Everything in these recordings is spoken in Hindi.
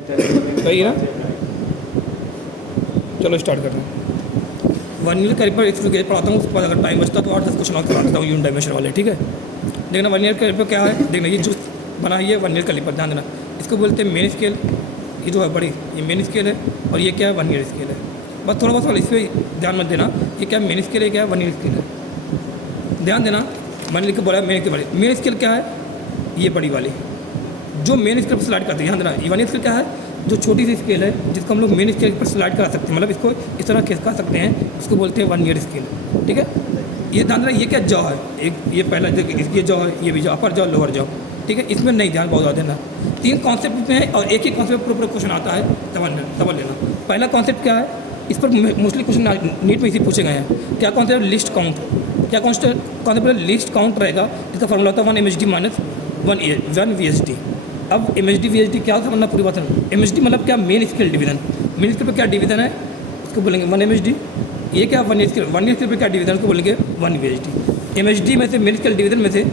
सही है ना। चलो स्टार्ट करते हैं। वन ईयर करीब पर एक पढ़ाता हूँ, उसके बाद अगर टाइम बचता तो 8-10 क्वेश्चन और करा देता हूँ यूनिट डायमेंशन वाले, ठीक है। देखना वन ईयर करीब पर क्या है, देखना ये जो बना है ये वन ईयर करीब पर ध्यान देना। इसको बोलते हैं मेन स्केल, ये जो है बड़ी ये मेन स्केल है, और ये क्या है वन ईयर स्केल है। बस थोड़ा बहुत इस पर ध्यान मत देना, ये क्या मेन स्केल है क्या वन ईयर स्केल है, ध्यान देना। वन ईयर के बोला मेन के बड़ी, मेन स्केल क्या है ये बड़ी वाली जो मेन स्केल पर स्लाइड करती है, ध्यान देना। ये वन ईयर स्केल क्या है, जो छोटी सी स्केल है जिसको हम लोग मेन स्केल पर स्लाइड करा सकते हैं, मतलब इसको इस तरह खिसका सकते हैं, उसको बोलते हैं वन ईयर स्केल, ठीक है। ये ध्यान देना, ये क्या जॉ है, एक ये पहला ये जॉ है, ये भी जॉ, अपर जॉ लोअर जॉ, ठीक है। इसमें नहीं ध्यान बहुत ज़्यादा देना, 3 कॉन्सेप्ट में है और एक ही कॉन्सेप्ट पूरा क्वेश्चन आता है, तब लेना। पहला कॉन्सेप्ट क्या है, इस पर मोस्टली क्वेश्चन नीट में इसी पूछे गए हैं। क्या कॉन्सेप्ट, लिस्ट काउंट। क्या कॉन्सेप्ट लिस्ट काउंट रहेगा, जिसका फॉर्मूला होता है 1 MHD माइनस 1 VHD। अब MHD VHD क्या होता है, पूरी बात है। MHD मतलब क्या, main scale division. Main scale पर क्या डिवीजन है उसको बोलेंगे 1 MHD। ये क्या वन ईयर स्केल पर क्या डिवीजन, उसको बोलेंगे 1 VHD। MHD में से मेन स्केल डिवीजन में से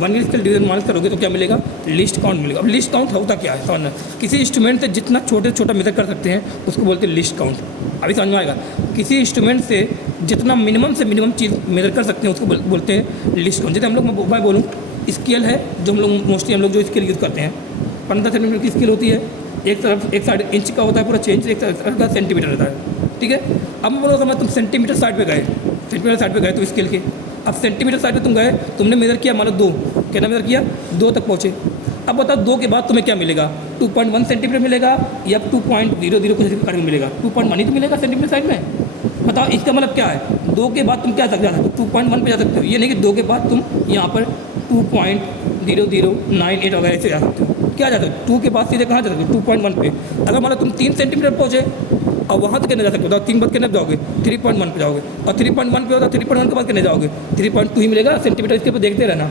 1 ईयर स्केल डिवीजन माइनस करोगे तो क्या मिलेगा, लिस्ट काउंट मिलेगा। अब लिस्ट काउंट होता क्या है, समझना। किसी इंस्ट्रूमेंट से जितना छोटे से छोटा मेजर कर सकते हैं उसको बोलते हैं लिस्ट काउंट। अभी समझ में आएगा। किसी इंस्ट्रूमेंट से जितना मिनिमम से मिनिमम चीज़ मेजर कर सकते हैं उसको बोलते हैं लिस्ट काउंट। जैसे हम लोग, मैं बोलूँ स्केल है जो हम लोग मोस्टली हम लोग जो स्केल यूज़ करते हैं 15 सेंटीमीटर की स्केल होती है, एक साइड इंच का होता है पूरा चेंज, एक साइड का सेंटीमीटर रहता है, ठीक है। अब मैं बोलो तुम सेंटीमीटर साइड पे गए तो स्केल के, अब सेंटीमीटर साइड पे तुम गए, तुमने मेजर किया मान लो 2, कितना मेजर किया 2 तक पहुँचे। अब बताओ 2 के बाद तुम्हें क्या मिलेगा, 2.1 सेंटीमीटर मिलेगा या 2.00 कुछ करीब मिलेगा, 2.1 ही तो मिलेगा सेंटीमीटर साइड में। बताओ इसका मतलब क्या है, 2 के बाद तुम क्या जा सकते हो, 2.1 पे जा सकते हो। ये नहीं कि 2 के बाद तुम यहाँ पर 2.0098 वगैरह से जा सकते हो। क्या जा सकते हो, 2 के बाद सीधे कहाँ जा सकते हो, 2.1 पे। अगर मान लो तुम 3 सेंटीमीटर पहुँचे और वहाँ तक कितने जा सकते हो, 3 बाद कितने जाओगे, 3.1 पे जाओगे, और 3.1 पे होता 3.1 के बाद कितने जाओगे, 3.2 ही मिलेगा सेंटीमीटर। इसके ऊपर देखते रहना।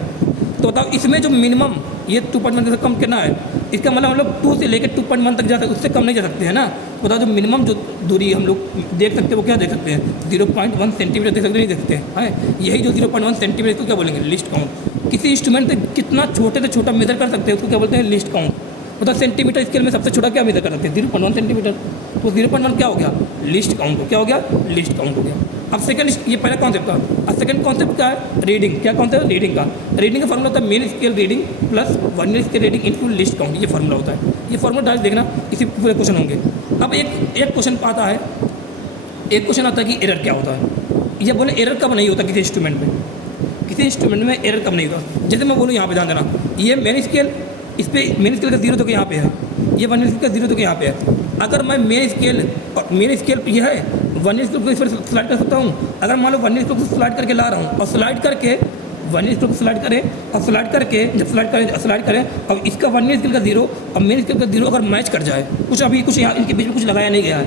तो बताओ इसमें जो मिनिमम ये 2.1 से कम कितना है, इसका मतलब हम लोग 2 से लेकर 2.1 तक जा सकते, उससे कम नहीं जा सकते हैं ना। बताओ जो मिनिमम जो दूरी हम लोग देख सकते हैं वो क्या देख सकते हैं, 0.1 सेंटीमीटर देख सकते, नहीं देख सकते हैं। यही जो 0.1 सेंटीमीटर को क्या बोलेंगे, लिस्ट काउंट। किसी इंस्ट्रूमेंट से कितना छोटे से छोटा मेजर कर सकते हैं उसको क्या बोलते हैं, लिस्ट काउंट। मतलब सेंटीमीटर स्केल में सबसे छोटा क्या मेजर कर सकते हैं, 0.1 सेंटीमीटर। तो 0.1 क्या हो गया, लिस्ट काउंट। क्या हो गया, लिस्ट काउंट हो गया। अब सेकंड, ये पहला कॉन्सेप्ट था। अब सेकंड कॉन्सेप्ट क्या है, रीडिंग। क्या कॉन्सेप्ट, रीडिंग का। रीडिंग का फॉर्मूला होता है main scale reading plus 1 year scale reading into least count. ये फॉर्मूला होता है। ये फॉर्मूला डाल देखना, इसी पूरे क्वेश्चन होंगे। अब एक क्वेश्चन आता है, एक क्वेश्चन आता है कि एरर क्या होता है। ये बोले एरर कब नहीं होता किसी इंस्ट्रूमेंट में, किसी इंस्ट्रूमेंट में एरर कब नहीं होता। जैसे मैं बोलूँ यहाँ पे ध्यान देना, ये मेन स्केल, इस पर मेन स्केल का 0 तो यहाँ पे है, ये 1 ईयर स्केल का 0 तो यहाँ पे है। अगर मैं मेन स्केल ये है 1 ईयर स्केल को इस पर स्लाइड कर सकता हूँ। अगर मान लो 1 ईयर स्केल को स्लाइड करके ला रहा हूँ और स्लाइड करके 1 ईयर स्केल को स्लाइड करें और स्लाइड करके जब स्लाइड करें और इसका 1 ईयर स्केल का 0 और मेन स्केल का 0 अगर मैच कर जाए, कुछ यहाँ इनके बीच में कुछ लगाया नहीं गया है,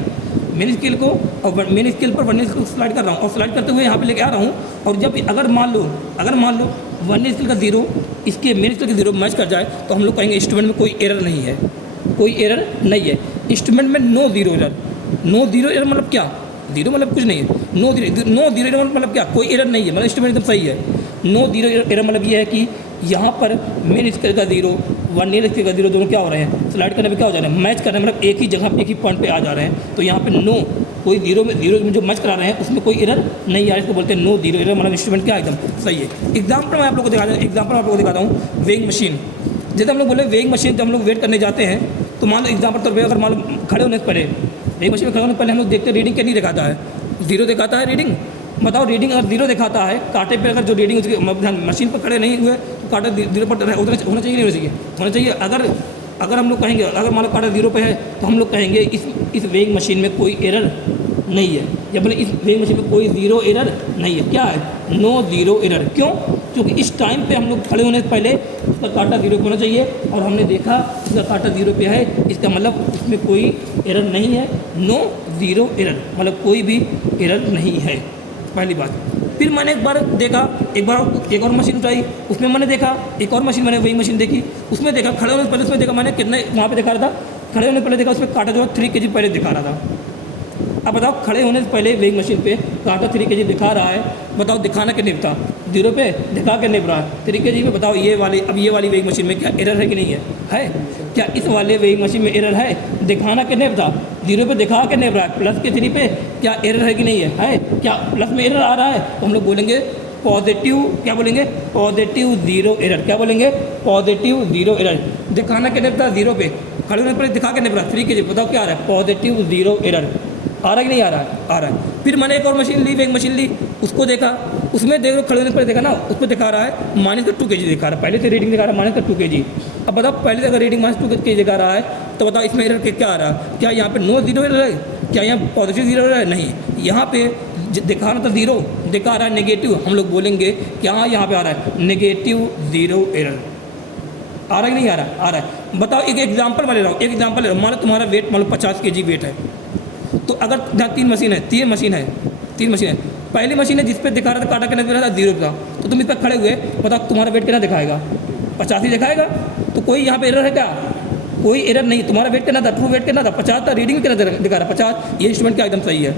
मेन स्केल को और मेन स्केल पर 1 ईयर स्केल को स्लाइड कर रहा हूँ और स्लाइड करते हुए यहाँ पे लेके आ रहा हूँ, और जब अगर मान लो 1 ईयर स्केल का 0 इसके मेन स्केल का 0 मैच कर जाए तो हम लोग कहेंगे इंस्ट्रूमेंट में कोई एरर नहीं है, कोई एरर नहीं है। इंस्ट्रूमेंट में नो जीरो एरर मतलब क्या, 0 मतलब कुछ नहीं है, नो जीरो एरर मतलब क्या, कोई एरर नहीं है, मतलब इंस्ट्रूमेंट एकदम सही है। नो जीरो एरर मतलब ये है कि यहाँ पर मेन स्केल का 0 1 ईयर स्केल का 0 दोनों क्या हो रहे हैं, स्लाइड करने में क्या हो जा रहे हैं, मैच करने में, मतलब एक ही जगह एक ही पॉइंट पे आ जा रहे हैं। तो यहाँ पे नो, कोई 0 में जो मैच करा रहे हैं उसमें कोई एरर नहीं आ रहा है, इसको बोलते हैं नो जीरो एरर, मतलब इंस्ट्रूमेंट क्या एकदम सही है। एग्जाम्पल मैं आप लोग को दिखाता हूँ वेइंग मशीन। जैसे हम लोग बोले वेइंग मशीन, जब हम लोग वेट करने जाते हैं तो मान लो एग्जाम्पल तौर पर अगर मान लो खड़े होने से पहले, वेइंग मशीन में खड़े होने से पहले हम लोग देखते हैं रीडिंग क्या नहीं दिखाता है, 0 दिखाता है रीडिंग। बताओ रीडिंग अगर 0 दिखाता है, कांटे पे अगर जो रीडिंग उसकी मशीन पर खड़े नहीं हुए तो कांटा 0 पर होना चाहिए, नहीं होना चाहिए। अगर हम लोग कहेंगे, अगर मान लो कांटा 0 पे है तो हम लोग कहेंगे इस वेइंग मशीन में कोई एरर नहीं है, या बोले इस वेइंग मशीन में कोई 0 एरर नहीं है। क्या है, नो जीरो एरर। क्यों, क्योंकि इस टाइम पे हम लोग खड़े होने से पहले उसका कांटा 0 पे होना चाहिए और हमने देखा उसका कांटा 0 पे है, इसका मतलब उसमें कोई एरर नहीं है, नो जीरो एरर, मतलब कोई भी एरर नहीं है, पहली बात। फिर मैंने एक बार देखा, एक और मशीन उठाई, उसमें मैंने देखा, एक और मशीन मैंने वही मशीन देखी, उसमें देखा खड़े होने से पहले, उसमें देखा मैंने कितने वहाँ पे दिखा रहा था, खड़े होने से पहले देखा उसमें कांटा जो है 3 kg पहले दिखा रहा था। अब बताओ खड़े होने से पहले वेइंग मशीन पे कांटा 3 kg दिखा रहा है, बताओ दिखाना कितने था, जीरो पे दिखा के नहीं रहा है। तरीके जी में बताओ ये वाली, अब ये वाली वेइंग मशीन में क्या एरर है कि नहीं है? क्या इस वाले वेइंग मशीन में एरर है? दिखाना के नहीं बता, जीरो पे दिखा के नहीं रहा है, प्लस के 3 पे क्या एरर है कि नहीं है? क्या प्लस में एरर आ रहा है? तो हम लोग बोलेंगे पॉजिटिव, क्या बोलेंगे? Positive zero error. क्या बोलेंगे? Positive zero error. दिखाना के नहीं बता, जीरो पे खड़े होने पर दिखा के नहीं रहा, 3 के जी बताओ क्या आ रहा है? Positive zero error. आ रहा है कि नहीं आ रहा है? आ रहा है। फिर मैंने एक और मशीन ली, वेइंग मशीन ली, उसको देखा, उसमें देखो खड़े होने पर देखा ना, उस पर दिखा रहा है -2 kg दिखा रहा है। पहले से रीडिंग दिखा रहा है -2 kg। अब बताओ पहले से अगर रीडिंग -2 kg दिखा रहा है तो बताओ इसमें एरर क्या आ रहा है? क्या यहाँ पे नो जीरो एरर है? क्या यहाँ पॉजिटिव जीरो एरर है? नहीं, यहाँ पे दिखा रहा था जीरो, दिखा रहा है नेगेटिव। हम लोग बोलेंगे क्या यहाँ पे आ रहा है? Negative zero error. आ रहा है कि नहीं आ रहा? आ रहा है। बताओ एक एग्जाम्पल मैं ले रहा हूँ, एक एग्जाम्पल ले रहा हूँ। मान लो तुम्हारा वेट मान लो 50 kg वेट है, तो अगर जहाँ 3 मशीन है, 3 मशीन है, पहली मशीन है जिस पे दिखा रहा था काटा के नहीं था 0 का, तो तुम इस पर खड़े हुए बताओ तुम्हारा वेट कितना दिखाएगा? 50 ही दिखाएगा। तो कोई यहाँ पे एरर है क्या? कोई एरर नहीं। तुम्हारा वेट कितना था? ट्रू वेट कितना था? 50 था। रीडिंग कितना दिखा रहा है? 50। ये इंस्ट्रूमेंट क्या एकदम सही है।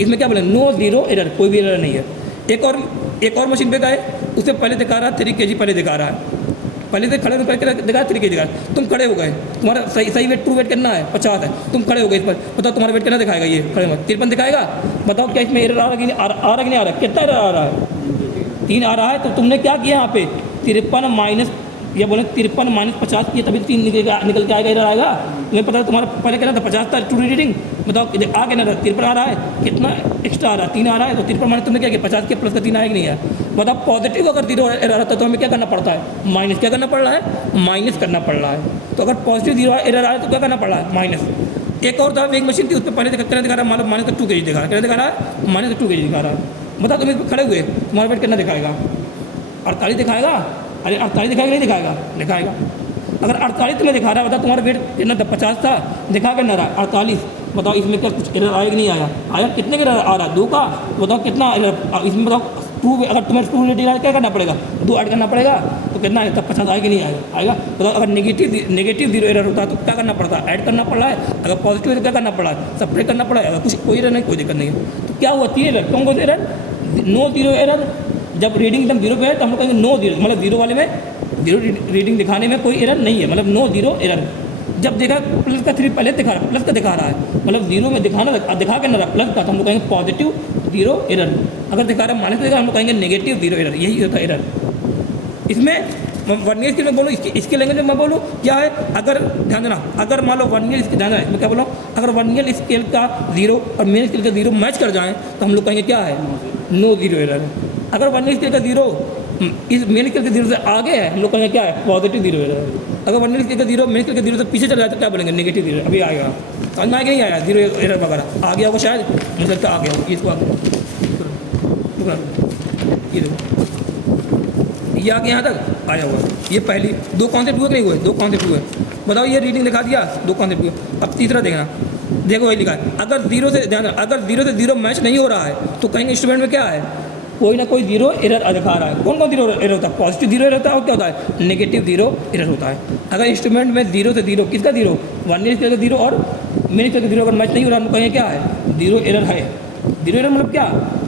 इसमें क्या बोले? नो जीरो एरर, कोई भी एरर नहीं है। एक और मशीन पे गए, उससे पहले दिखा रहा है 3 kg पहले दिखा रहा है, पहले से खड़े होकर दिखा 3 kg दिखा, तुम खड़े हो गए, तुम्हारा सही वेट ट्रू वेट कितना है? 50 है, तुम खड़े हो गए इस पर, बताओ तुम्हारा वेट कितना दिखाएगा? ये खड़े में 53 दिखाएगा। बताओ क्या इसमें एरर आ रहा है कि नहीं आ रहा है? कितना एरर आ रहा है? 3 आ रहा है। तो तुमने क्या किया यहाँ पे? 53 माइनस, ये बोले 53 माइनस 50 किया तभी 3 निकल के आएगा, एरर आएगा। तुम्हें पता है तुम्हारा पहले कितना था? 50 था ट्रू रीडिंग। बताओ आ के ना 53 आ रहा है, कितना एक्स्ट्रा आ रहा है? 3 आ रहा है। तो 53 माइनस तुमने क्या किया? 50 के प्लस का 3 आया कि नहीं है? बताओ पॉजिटिव अगर जीरो एरर आता है तो हमें क्या करना पड़ता है? माइनस। क्या करना पड़ रहा है? माइनस करना पड़ रहा है। तो अगर पॉजिटिव जीरो एरर आया तो क्या करना पड़ रहा है? माइनस। एक और था वेइंग मशीन थी, उस पर पहले कितना दिखा रहा है? मान लो -2 kg दिखा रहा है। कितना दिखा रहा है? -2 kg दिखा रहा है। बताओ तुम इस पर खड़े हुए, तुम्हारा वेट कितना दिखाएगा? 48 दिखाएगा। अरे 48 दिखाएगा नहीं दिखाएगा? दिखाएगा। अगर 48 तुम्हें दिखा रहा है, बताओ तुम्हारा वेट कितना था? 50 था, दिखा के ना रहा है 48। बताओ इसमें क्या कुछ एरर आया कि नहीं आया? आया। कितने का एरर आ रहा है? 2 का। बताओ कितना एरर इसमें? बताओ अगर तुम्हें ट्रू रेटिंग क्या करना पड़ेगा? 2 ऐड करना पड़ेगा। तो कितना है? तब 50 आएगा कि नहीं आएगा? आएगा। बताओ अगर नेगेटिव जीरो एरर होता है तो क्या करना पड़ता है? ऐड करना पड़ रहा है। अगर पॉजिटिव है तो क्या करना पड़ रहा है? सब्ट्रैक्ट करना पड़ा है। अगर कुछ कोई एरर नहीं, कोई दिक्कत नहीं है। तो क्या हुआ? 3 एरर। कौन कौन से एरर? No zero error. जब रीडिंग एकदम जीरो पे है तो हम लोग कहेंगे नो जीरो, मतलब जीरो वाले में जीरो रीडिंग दिखाने में कोई एरर नहीं है, मतलब नो जीरो एरर। जब देखा प्लस का 3 पहले दिखा रहा, प्लस का दिखा रहा है, मतलब जीरो में दिखा के ना रहा प्लस का, तो हम लोग कहेंगे पॉजिटिव जीरो एरर। अगर दिखा रहा है माइनस दिखा, हम लोग कहेंगे नेगेटिव जीरो एरर। यही होता है एरर। इसमें वर्नियर स्केल में बोलूँ, इसके लैंग्वेज में मैं बोलूँ क्या है? अगर ध्यान देना, अगर मान लो वर्नियर स्केल, ध्यान देना मैं क्या बोलूँ, अगर वर्नियर स्केल का 0 और मेन स्केल का 0 मैच कर जाएँ तो हम लोग कहेंगे क्या है? नो जीरो एरर है। अगर वर्नियर स्केल का 0 इस मेन स्केल के 0 से आगे है, हम लोग कहेंगे क्या है? पॉजिटिव जीरो एरर है। अगर वर्नियर स्केल का 0 मेन स्केल के 0 से पीछे चला जाए तो क्या बोलेंगे? Negative zero. अभी आएगा, समझ में आएगा नहीं आया? जीरो एरर वगैरह आ गया होगा शायद, मुझे लगता है आ गया होगा। इसको ये देखो, ये आ गया यहाँ तक आया हुआ। ये पहली 2 कॉन्सेप्ट हुए कि नहीं हुए? 2 कॉन्सेप्ट हुए। बताओ ये रीडिंग दिखा दिया, 2 कॉन्सेप्ट हुए। अब तीसरा देखना, देखो वही लिखा है, अगर 0 से ध्यान, अगर 0 से 0 मैच नहीं हो रहा है तो कहेंगे इंस्ट्रूमेंट में क्या है? कोई ना कोई जीरो एरर दिखा रहा है। कौन कौन जीरो एरर होता है? पॉजिटिव जीरो एरर होता है और क्या होता है? नेगेटिव जीरो एरर होता है। अगर इंस्ट्रूमेंट में 0 से 0, किसका 0? वर्नियर स्केल का 0 और मेन स्केल का 0 अगर मैच नहीं हो रहा, हम कहेंगे क्या है? जीरो एरर है। जीरो एरर मतलब क्या?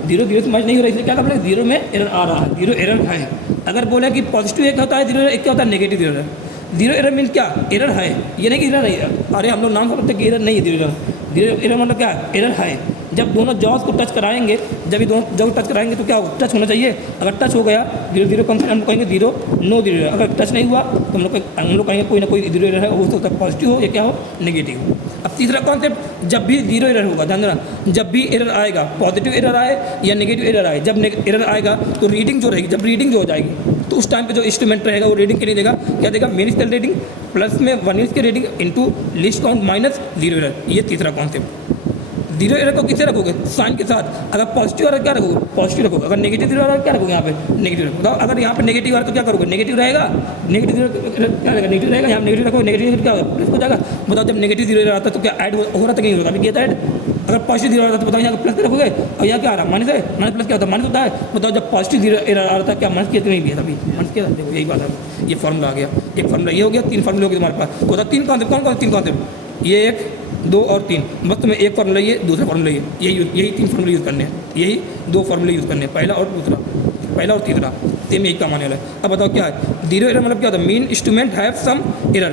0 से मैच नहीं हो रहा, इसलिए क्या कर रहे? 0 में एरर आ रहा है, जीरो एरर है। अगर बोले कि पॉजिटिव एक होता है जीरो एरर, एक क्या होता है? Negative error. Zero error means क्या? एरर है, ये नहीं कि एरर नहीं है। अरे हम लोग नाम समझते हैं कि एरर नहीं है जीरो एरर। जीरो एरर मतलब क्या है? एरर है। जब दोनों जॉस को टच कराएंगे, जब ये दोनों जॉस टच कराएंगे तो क्या होगा? टच होना चाहिए। अगर टच हो गया 0 कम से हम कहेंगे 0 नो जीरो एरर। अगर टच नहीं हुआ तो हम लोग कहेंगे कोई ना कोई जीरो एरर है, वो तो पॉजिटिव हो या क्या हो? नेगेटिव हो। अब तीसरा कॉन्सेप्ट, जब भी जीरो एरर होगा, ध्यान देना, जब भी एरर आएगा, पॉजिटिव एरर आए या नेगेटिव एरर आए, जब एरर आएगा तो रीडिंग जो रहेगी, जब रीडिंग जो हो जाएगी तो उस टाइम पे जो इंस्ट्रूमेंट रहेगा वो रीडिंग के लिए देगा, क्या देगा? मेन स्केल रीडिंग प्लस में vernier scale reading into least count minus zero error. ये तीसरा कॉन्सेप्ट। जीरो एरर को किससे रखोगे? साइन के साथ। अगर पॉजिटिव एरर क्या रखोगे? पॉजिटिव रखोगे। अगर नेगेटिव जीरो एरर क्या रखोगे? यहाँ पे नेगेटिव रखोगे। बताओ अगर यहाँ पे नेगेटिव एरर तो क्या करोगे? नेगेटिव रहेगा। नेगेटिव जीरो क्या रहेगा? नेगेटिव रहेगा। यहाँ नेगेटिव रखोगे, नेगेटिव क्या होगा? प्लस हो जाएगा। बताओ जब नेगेटिव जीरो एरर आता है तो क्या ऐड हो रहा था कि नहीं होता? अभी किया था ऐड। अगर पॉजिटिव जीरो आ रहा था तो बताओ यहाँ प्लस पे रखोगे, और यहाँ क्या आ रहा है? माइनस है। माइनस प्लस क्या होता है? माइनस होता है। बताओ जब पॉजिटिव जीरो एरर आ रहा था क्या माइनस किया तो नहीं किया था? अभी माइनस किया था। देखो यही बात है। ये फॉर्मूला आ गया, एक फॉर्मूला ये हो गया, 3 फॉर्मूले हो गए तुम्हारे पास। बताओ 3 कॉन्सेप्ट कौन कौन? 3 कॉन्सेप्ट, ये 1, 2 और 3। बस तुम्हें एक फॉर्मूला ये, दूसरा फॉर्मूला ये, यही 3 फॉर्मूले यूज़ करने हैं। यही 2 फॉर्मूले यूज़ करने हैं, पहला और दूसरा। पहला और तीसरा सेम यही काम आने वाला है। अब बताओ क्या है जीरो एरर मतलब क्या होता है, mean instrument have some error.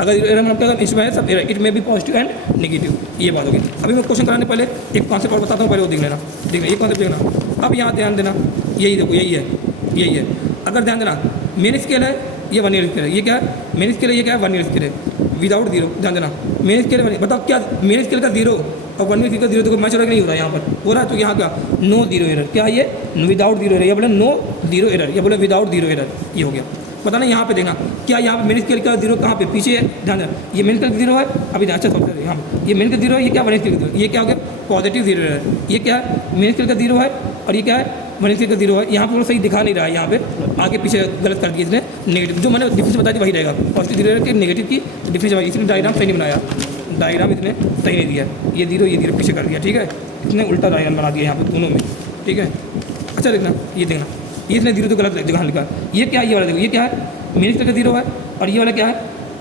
अगर एरर मतलब क्या होता है, इंस्ट्रूमेंट सब error, it may be positive and negative, ये बात होगी। अभी मैं क्वेश्चन कराने पहले एक कॉन्सेप्ट और बताता हूँ, पहले वो देख लेना, ये कॉन्सेप्ट देखना। अब यहाँ ध्यान देना, यही देखो यही है। अगर ध्यान देना मेन स्केल है, ये 1 ईयर स्केल है, ये क्या है मेन स्केल है, ये क्या है 1 ईयर स्केल है विदाउट जीरो। ध्यान देना मेन स्केल है, बताओ क्या मेन स्केल का जीरो और 1 ईयर स्केल का जीरो देखो मैच हो रहा है कि नहीं हो रहा है, यहाँ पर हो रहा है। तो यहाँ क्या नो जीरो एरर, क्या है ये विदाउट जीरो एरर, या बोले नो जीरो एरर, या बोले विदाउट जीरो एरर, ये हो गया। पता नहीं यहाँ पे देखना क्या यहाँ पे मेन स्केल का जीरो कहाँ पे पीछे ध्यान देना, ये मेन स्केल का जीरो है, अभी अच्छा सोच रहे यहाँ पे ये मेन स्केल जीरो है, ये क्या 1 स्केल का जीरो, ये क्या हो गया पॉजिटिव जीरो एरर, ये क्या है मेन स्केल का जीरो है और ये क्या है 1 स्केल का जीरो है। यहाँ पर थोड़ा सही दिखा नहीं रहा है, यहाँ पे आगे पीछे गलत कर दिया इसने नेगेटिव, जो मैंने डिफरेंस बताई थी वही रहेगा, पॉजिटिव जीरो की नेगेटिव की डिफरेंस, इसने डायग्राम सही नहीं बनाया, डायग्राम इसने सही नहीं दिया, ये जीरो पीछे कर दिया, ठीक है, इसने उल्टा डायग्राम बना दिया यहाँ पे दोनों में, ठीक है। अच्छा देखना ये देखना, ये इसने जीरो तो गलत जगह लिखा, ये क्या है ये वाला देखो, ये क्या है मेन स्केल का जीरो है और ये वाला क्या है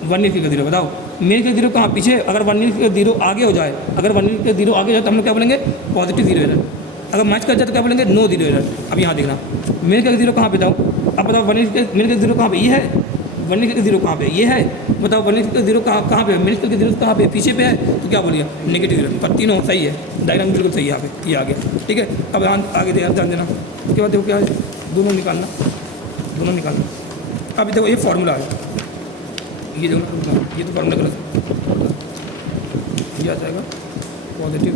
1 स्केल का जीरो। बताओ मेन स्केल का जीरो कहाँ पीछे, अगर 1 स्केल का जीरो आगे हो जाए, अगर 1 स्केल का जीरो आगे हो जाए तो हम लोग क्या बोलेंगे पॉजिटिव जीरो एरर, अगर मैच कर जाए तो क्या बोलेंगे नो जीरो एरर। अब यहाँ देखना मेन स्केल का जीरो कहाँ पे बताओ, अब बताओ 1 स्केल मेन स्केल का जीरो कहाँ पे, ये है 1 स्केल का जीरो कहाँ पे, ये है, बताओ 1 स्केल का जीरो कहाँ पे, मेन स्केल का जीरो कहाँ पे पीछे पे है, तो क्या बोलिए नेगेटिव एरर, पर तीनों सही है, डायग्राम बिल्कुल सही है यहाँ पे, ये आ गया, ठीक है। अब आगे ध्यान देना, उसके बाद देखो क्या है दोनों निकालना। अब देखो ये फार्मूला है, ये देखो ये तो फार्मूला गलत है, ये आ जाएगा पॉजिटिव।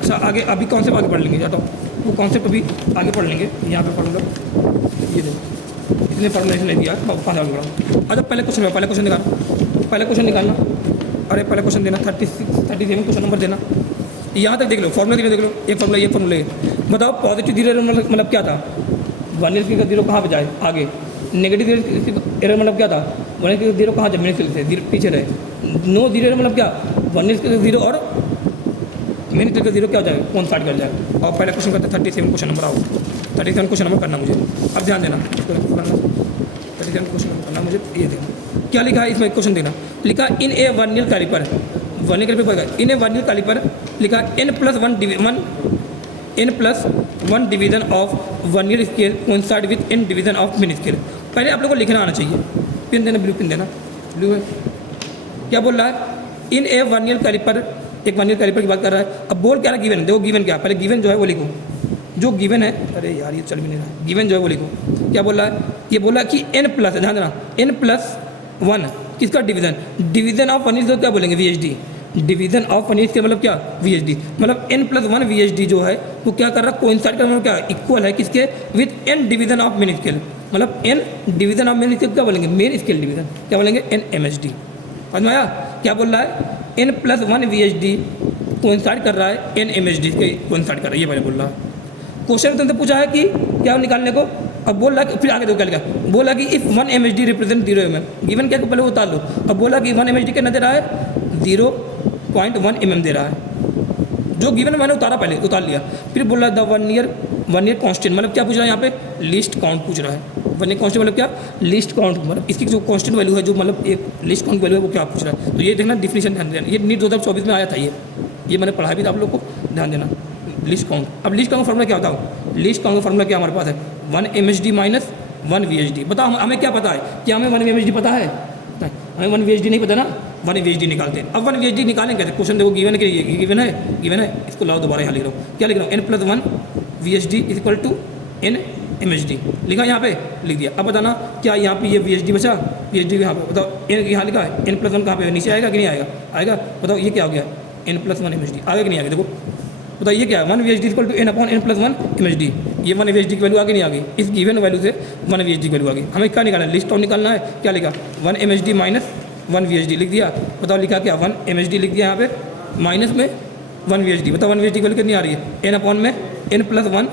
अच्छा आगे अभी कॉन्सेप्ट आगे पढ़ लेंगे, जाता हूँ वो कॉन्सेप्ट अभी आगे पढ़ लेंगे। यहाँ पे फार्मूला ये देखो इसने फार्मूलेशन नहीं दिया, पाँच आगे बढ़ा। अच्छा पहले क्वेश्चन निकालना, अरे पहले क्वेश्चन देना 37 क्वेश्चन नंबर देना, यहाँ तक देख लो, फार्मूला देख लो, एक फार्मूला बताओ पॉजिटिव जीरो मतलब क्या था 1 स्केल का जीरो कहाँ पे जाए आगे, नेगेटिव एरर मतलब क्या था 1 स्केल का जीरो कहाँ जाए मेन स्केल से जीरो पीछे रहे, नो जीरो एरर मतलब क्या 1 स्केल का जीरो और मेन स्केल का जीरो क्या हो जाएगा कौन स्टार्ट कर जाए। और पहले क्वेश्चन करते 37 क्वेश्चन नंबर आओ, 37 क्वेश्चन नंबर करना मुझे, अब ध्यान देना 37 क्वेश्चन नंबर करना मुझे, ये देना क्या लिखा है इसमें क्वेश्चन देना, लिखा in a 1 year calliper, 1 year caliper in a 1 year caliper लिखा n+1 division of 1 year scale coincide with n division of मिन स्केल। पहले आप लोगों को लिखना आना चाहिए, पिन देना, ब्लू पिन देना, ब्लू है क्या बोल रहा है इन ए 1 ईयर कैलिपर, एक 1 ईयर कैलिपर की बात कर रहा है। अब बोल क्या रहा गिवन, देखो गिवन क्या, पहले गिवन जो है वो लिखो, जो गिवन है, अरे यार ये चल भी नहीं रहा, गिवन जो है वो लिखो, क्या बोल रहा है ये बोल रहा है कि n प्लस, ध्यान देना n+1 किसका डिवीजन ऑफ 1 ईयर क्या बोलेंगे VHD, division of 1 year scale मतलब क्या VHD, मतलब n+1 VHD जो है वो क्या कर रहा है कोइंसाइड कर रहा है, क्या इक्वल है किसके with n division of main scale, मतलब n division of main scale क्या बोलेंगे मेन स्केल डिवीजन, क्या बोलेंगे NMHD। समझ में आया क्या बोल रहा है n+1 VHD कोइंसाइड कर रहा है NMHD के कोइंसाइड कर रहा है, ये मैंने बोल रहा है। क्वेश्चन तुमसे पूछा है कि क्या निकालने को, अब बोल रहा है फिर आगे देखो क्या लिखा, बोला कि if 1 MHD represent 0 mm, given क्या पहले उतार लो, अब बोला कि 1 MHD कितना दे रहा है 0.1 mm दे रहा है, जो गिवन मैंने उतार लिया, फिर बोल रहा है 1 ईयर कांस्टेंट, मतलब क्या पूछ रहा है यहाँ पे लिस्ट काउंट पूछ रहा है, 1 ईयर कांस्टेंट मतलब क्या लिस्ट काउंट, मतलब इसकी जो कांस्टेंट वैल्यू है, जो मतलब एक लिस्ट काउंट वैल्यू है वो क्या पूछ रहा है। तो ये देखना डिफिनेशन ध्यान देना, ये नीट 2024 में आया था, ये मैंने पढ़ा भी था आप लोग को, ध्यान देना लिस्ट काउंट। अब लिस्ट काउंट फॉर्मूला क्या होता है, लिस्ट काउंट फॉर्मूला क्या हमारे पास है 1 MHD माइनस 1 VHD। बताओ हमें क्या पता है, क्या हमें 1 MHD पता है, हमें 1 VHD नहीं पता ना, 1 VHD निकालते हैं। अब 1 VHD निकालें कैसे, क्वेश्चन देखो गिवन के लिए गिवन है, इसको लाओ दोबारा यहाँ लिख रहा हूँ, क्या लिख रहा हूँ n+1 VHD equal to n MHD लिखा, यहाँ पे लिख दिया। अब बताना क्या यहाँ पे ये VHD बचा, VHD यहाँ पे बताओ यहाँ लिखा है n+1 कहाँ पे नीचे आएगा कि नहीं आएगा, बताओ ये क्या हो गया n+1 MHD आगे कि नहीं आगे, देखो बताओ ये क्या है 1 VHD equal to n/n+1 MHD, ये 1 VHD की वैल्यू आगे नहीं आ गई, इस गिवन वैल्यू से 1 VHD की वैल्यू आ गई। हमें क्या निकालना है, लिस्ट काउंट निकालना है, क्या लिखा 1 MHD माइनस 1 VHD लिख दिया, बताओ लिखा क्या 1 MHD लिख दिया यहाँ पे माइनस में 1 VHD, बताओ 1 VHD की वैल्यू कितनी आ रही है n/n+1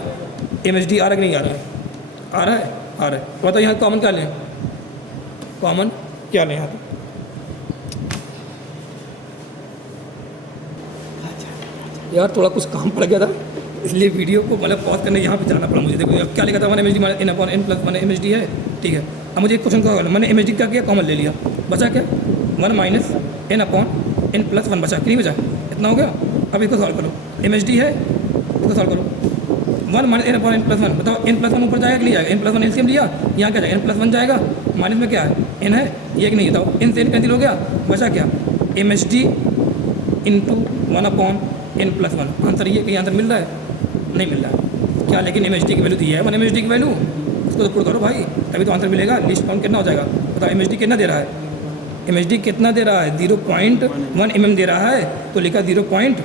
MHD आ रहा है कि नहीं आ रहा है, बताओ यहाँ कॉमन क्या लें, कॉमन क्या लें यहाँ पे, यार थोड़ा कुछ काम पड़ गया था इसलिए वीडियो को मतलब पॉज करने यहाँ पे जाना पड़ा मुझे। देखो क्या लिखा था 1 MHD n/n+1 MHD है, ठीक है। अब मुझे एक क्वेश्चन का मैंने MHD क्या किया कॉमन ले लिया, बचा क्या 1 माइनस n/n+1 बचा कि नहीं बचा, इतना हो गया। अब इसको सॉल्व करो, MHD है इसको सॉल्व करो, 1 minus N upon N plus one. बताओ एन प्लस वन ऊपर जाएगा कि नहीं जाएगा? एन प्लस वन एलसीएम लिया, यहाँ क्या जाएगा? एन प्लस वन जाएगा, माइनस में क्या है? एन है, ये कि नहीं? बताओ एन से एन कैंसिल हो गया, बचा क्या? M H D into 1 upon N plus one. Answer ये, कहीं आंसर मिल रहा है? नहीं मिल रहा है क्या? लेकिन एम एच डी की वैल्यू दी है, 1 एम एच डी की वैल्यू, इसको तो पुट करो भाई, तभी तो आंसर मिलेगा। लिस्ट काउंट कितना हो जाएगा? बताओ एम एच डी कितना दे रहा है? एम एच डी कितना दे रहा है? 0.1 mm दे रहा है, तो लिखा 0.1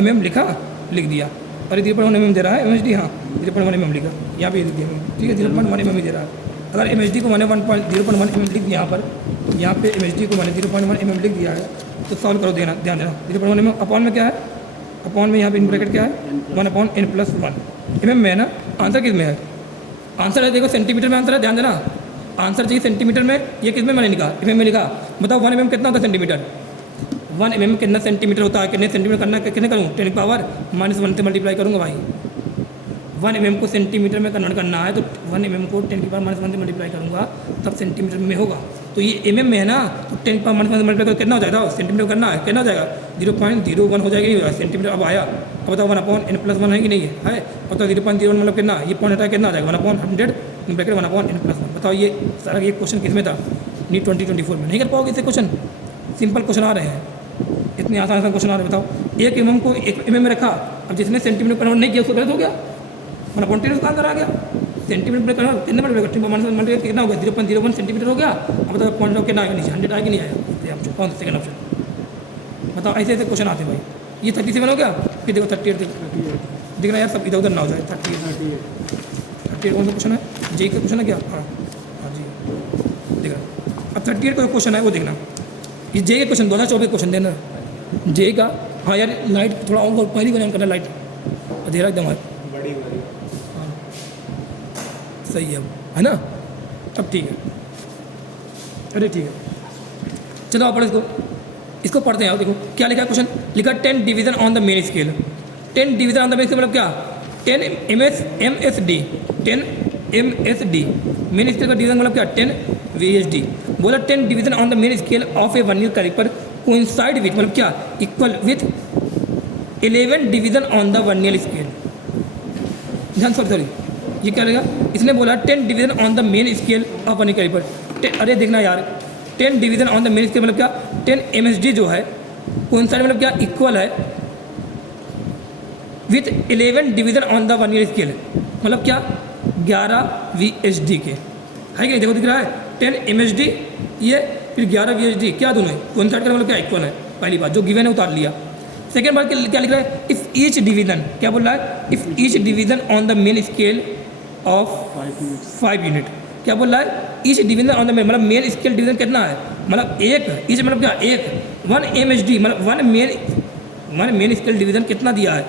mm लिखा, लिख दिया। और 0.1 mm दे रहा है एम एच डी, हाँ 0.1 mm लिखा, यहाँ पे लिख दिया, ठीक है 0.1 mm दे रहा है। अगर एम एच डी को मैंने 0.1 mm लिख दिया, यहाँ पे एम एच डी को मैंने 0.1 mm लिख दिया है, तो सॉल्व करो, ध्यान देना। 0.1 mm अपॉन में क्या है? अपॉन में यहाँ पे इन ब्रैकेट क्या है? 1 अपॉन n प्लस 1 mm में है ना। आंसर किस में है? आंसर है देखो सेंटीमीटर में आंसर है, ध्यान देना। आंसर चाहिए सेंटीमीटर में, ये किस में मैंने लिखा? एम में लिखा। बताओ 1 mm कितना होता है सेंटीमीटर? 1 mm कितना सेंटीमीटर होता है? कितने सेंटीमीटर करना, कितने करूँ? 10 पावर -1 से मल्टीप्लाई करूँगा भाई। 1 mm को सेंटीमीटर में कन्वर्ट करना है, तो 1 mm को 10 की पावर -1 से मल्टीप्लाई करूँगा, तब सेंटीमीटर में होगा। तो ये mm में है ना, तो 10 की पावर -1 से मल्टीप्लाई कितना हो जाएगा? सेंटीमीटर करना है, कितना हो जाएगा? 0.01 हो जाएगा सेंटीमीटर। अब आया, अब बताओ 1 अपॉन n प्लस 1 है कि नहीं है? बताओ 0.01 मतलब कितना? ये पॉइंट हटा कितना आ जाएगा? 1 upon 100 bracket 1 upon n plus 1। बताओ ये सारा ये क्वेश्चन किस में था? नीट 2024 में। नहीं कर पाओगे इससे क्वेश्चन, सिंपल क्वेश्चन आ रहे हैं, इतने आसान क्वेश्चन आ रहे हैं। बताओ 1 mm को 1 mm में रखा, अब जिसने सेंटीमीटर कन्वर्ट नहीं किया उसको गलत हो गया, 1 अपॉन 10 उसका आंसर आ गया। सेंटीमीटर में कन्वर्ट कितने मल्टीप्लाई कितना हो गया? 0.01 सेंटीमीटर हो गया। अब बताओ पॉइंट कितना आएगा? नीचे 100 आएगा कि नहीं आएगा? कौन सा सेकंड ऑप्शन? बताओ ऐसे ऐसे क्वेश्चन आते हैं भाई। ये 37 हो गया, फिर देखो 38 दिख रहा है यार, सब इधर उधर ना हो जाए। 38 कौन सा क्वेश्चन है? जे का क्वेश्चन है क्या? हाँ हाँ जी दिख रहा है। अब 38 का क्वेश्चन है वो देखना, ये जे के क्वेश्चन 2024 क्वेश्चन देना जे का। हाँ यार लाइट थोड़ा और पहली बयान करना, लाइट अंधेरा एकदम है, हाँ सही है ना? अब ठीक है, अरे ठीक है चलो आप पढ़ो इसको पढ़ते हैं। देखो क्या लिखा है क्वेश्चन, लिखा 10 division on the main scale. 10 division on the main scale मतलब क्या? 10 MSD 10 MSD मेन स्केल का डिवीजन मतलब क्या? 10 VSD। बोला 10 division on the main scale of a vernier calliper coincide with मतलब क्या? Equal with 11 division on the vernier scale. ध्यान सॉरी ये क्या लगेगा? इसने बोला 10 division on the main scale of vernier calliper. अरे देखना यार 10 division on the main scale मतलब क्या? 10 MSD जो है कोइंसाइड मतलब क्या? इक्वल है with 11 division on the vernier scale मतलब क्या? 11 VSD के है क्या? देखो दिख रहा है 10 MSD ये, फिर 11 VSD, क्या दोनों है? कोइंसाइड का मतलब क्या? इक्वल है। पहली बात जो गिवन है उतार लिया। सेकेंड बात क्या लिख रहा है? इफ ईच डिवीजन, क्या बोल रहा है? If each division on the main scale of 5 unit, क्या बोल रहा है? Each division on the main मतलब मेन स्केल डिवीजन कितना है? मतलब एक, ईच मतलब क्या? एक। 1 MSD मतलब 1 मेन स्केल डिवीजन कितना दिया है?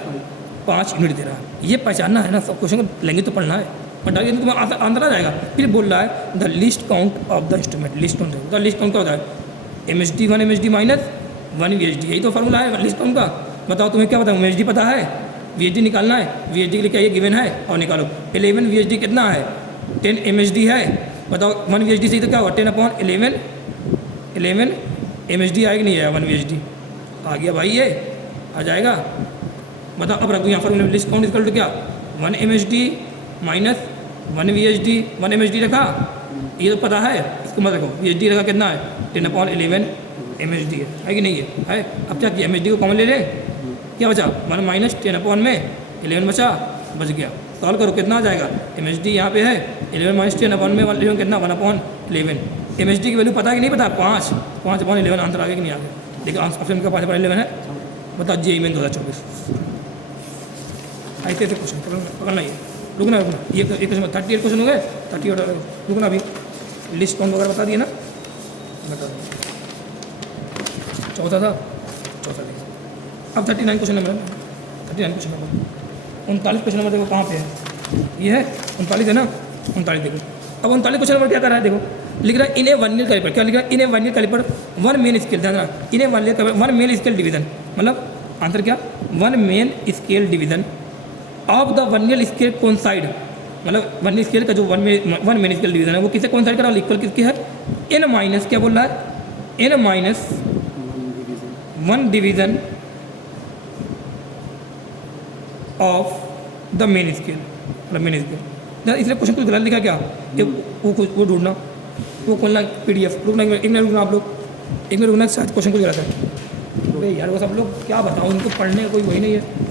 5 यूनिट दे रहा है। ये पहचानना है ना, सब क्वेश्चन को लैंग्वेज तो पढ़ना है, और डालिए तो तुम्हें आंसर आ जाएगा। फिर बोल रहा है the list count of the instrument. List count, the list count क्या होता है? MSD 1 MSD माइनस 1 VSD, यही तो फार्मूला है लिस्ट काउंट का। बताओ तुम्हें क्या बताऊँ? MSD पता है, VSD निकालना है, VSD के लिए क्या ये गिवन है, और निकालो। 11 VSD कितना है? 10 MSD है। बताओ 1 VSD सही तो क्या होगा? 10 अपॉन 11 MSD आएगी नहीं आएगा? 1 VSD आ गया भाई, ये आ जाएगा। बताओ अब रख दो यहाँ पर लिस्ट काउंट इक्वल टू क्या? 1 MSD माइनस 1 VSD। 1 MSD रखा, ये तो पता है, इसको मत रखो। VSD रखा कितना है? 10 अपॉन 11 MSD है कि नहीं है? अब क्या किया? MSD को कॉमन ले ले, क्या बचा? 1 माइनस 10 अपॉन में 11 बच गया। सॉल्व करो कितना आ जाएगा? MSD यहाँ पे है 11 माइनस 10 अपॉन में 11 कितना? 1 अपॉन 11। MSD की वैल्यू पता है कि नहीं पता? 5 अपॉन 11 आंसर आ गया कि नहीं आ गया? देखिए ऑप्शन का 5 अपॉन 11 है। बताओ JEE मेन 2024 ऐसे ऐसे क्वेश्चन पकड़ना। ये रुकना ये 38 क्वेश्चन हो गए। 38 रुकना, अभी लिस्ट काउंट वगैरह बता दिए ना, बता दिए। चौथा देखिए अब 39 question number 39 question number 39 question number देखो कहाँ पे है? ये है 39 है ना? 39 देखो। अब 39 क्वेश्चन नंबर क्या कर रहा है? देखो लिख रहा है इन ए वर्नियर कैलिपर। क्या लिख रहा है? In a vernier caliper 1 main scale. ध्यान रखना, in a vernier caliper 1 main scale division मतलब आंसर क्या? 1 main scale division of the vernier scale coincide मतलब वर्नियर स्केल का जो 1 मेन स्केल डिवीजन है वो किसे कोइंसाइड कर रहा है? इक्वल किसके है? n माइनस क्या बोल रहा है? n minus 1 division of the main scale, मतलब मेन स्केल। इसलिए क्वेश्चन कुछ गलत लिखा क्या, ये वो ढूंढना, वो खोलना PDF, रुकना एक मिनट रुकना आप लोग, एक मिनट रुकना, शायद क्वेश्चन कुछ गलत है। अरे यार वो सब लोग क्या बताऊँ, उनको पढ़ने का कोई वही नहीं है।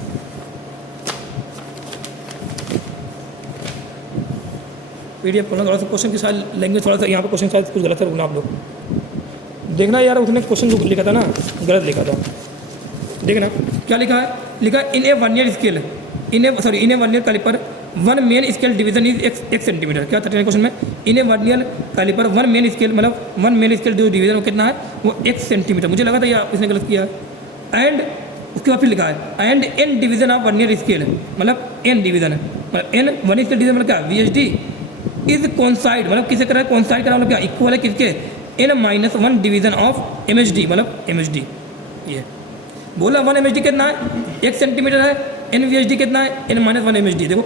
PDF खोलना, थोड़ा सा क्वेश्चन की शायद लैंग्वेज थोड़ा सा यहाँ पे क्वेश्चन शायद कुछ गलत है, रुकना आप लोग देखना यार, उसने क्वेश्चन जो लिखा था ना गलत लिखा था। देखना क्या लिखा है, लिखा in a 1 year scale, in a 1 year calliper 1 main scale division is x centimetre. क्या था क्वेश्चन में, in a 1 year calliper 1 main scale, मतलब 1 मेन स्केल जो डिवीजन वो कितना है, वो x सेंटीमीटर। मुझे लगा था यार इसने गलत किया है। एंड उसके बाद फिर लिखा है and n division of 1 year scale, मतलब n डिवीजन है, मतलब n 1 स्केल डिवीजन मतलब क्या, VHD इज कॉन्साइड, मतलब किसे करा है, कॉन्साइड करा, मतलब क्या इक्वल है किसके, n-1 डिवीजन ऑफ MHD, मतलब MHD। ये बोला 1 MHD कितना है, 1 सेंटीमीटर है, n VHD कितना है, n-1 MHD। देखो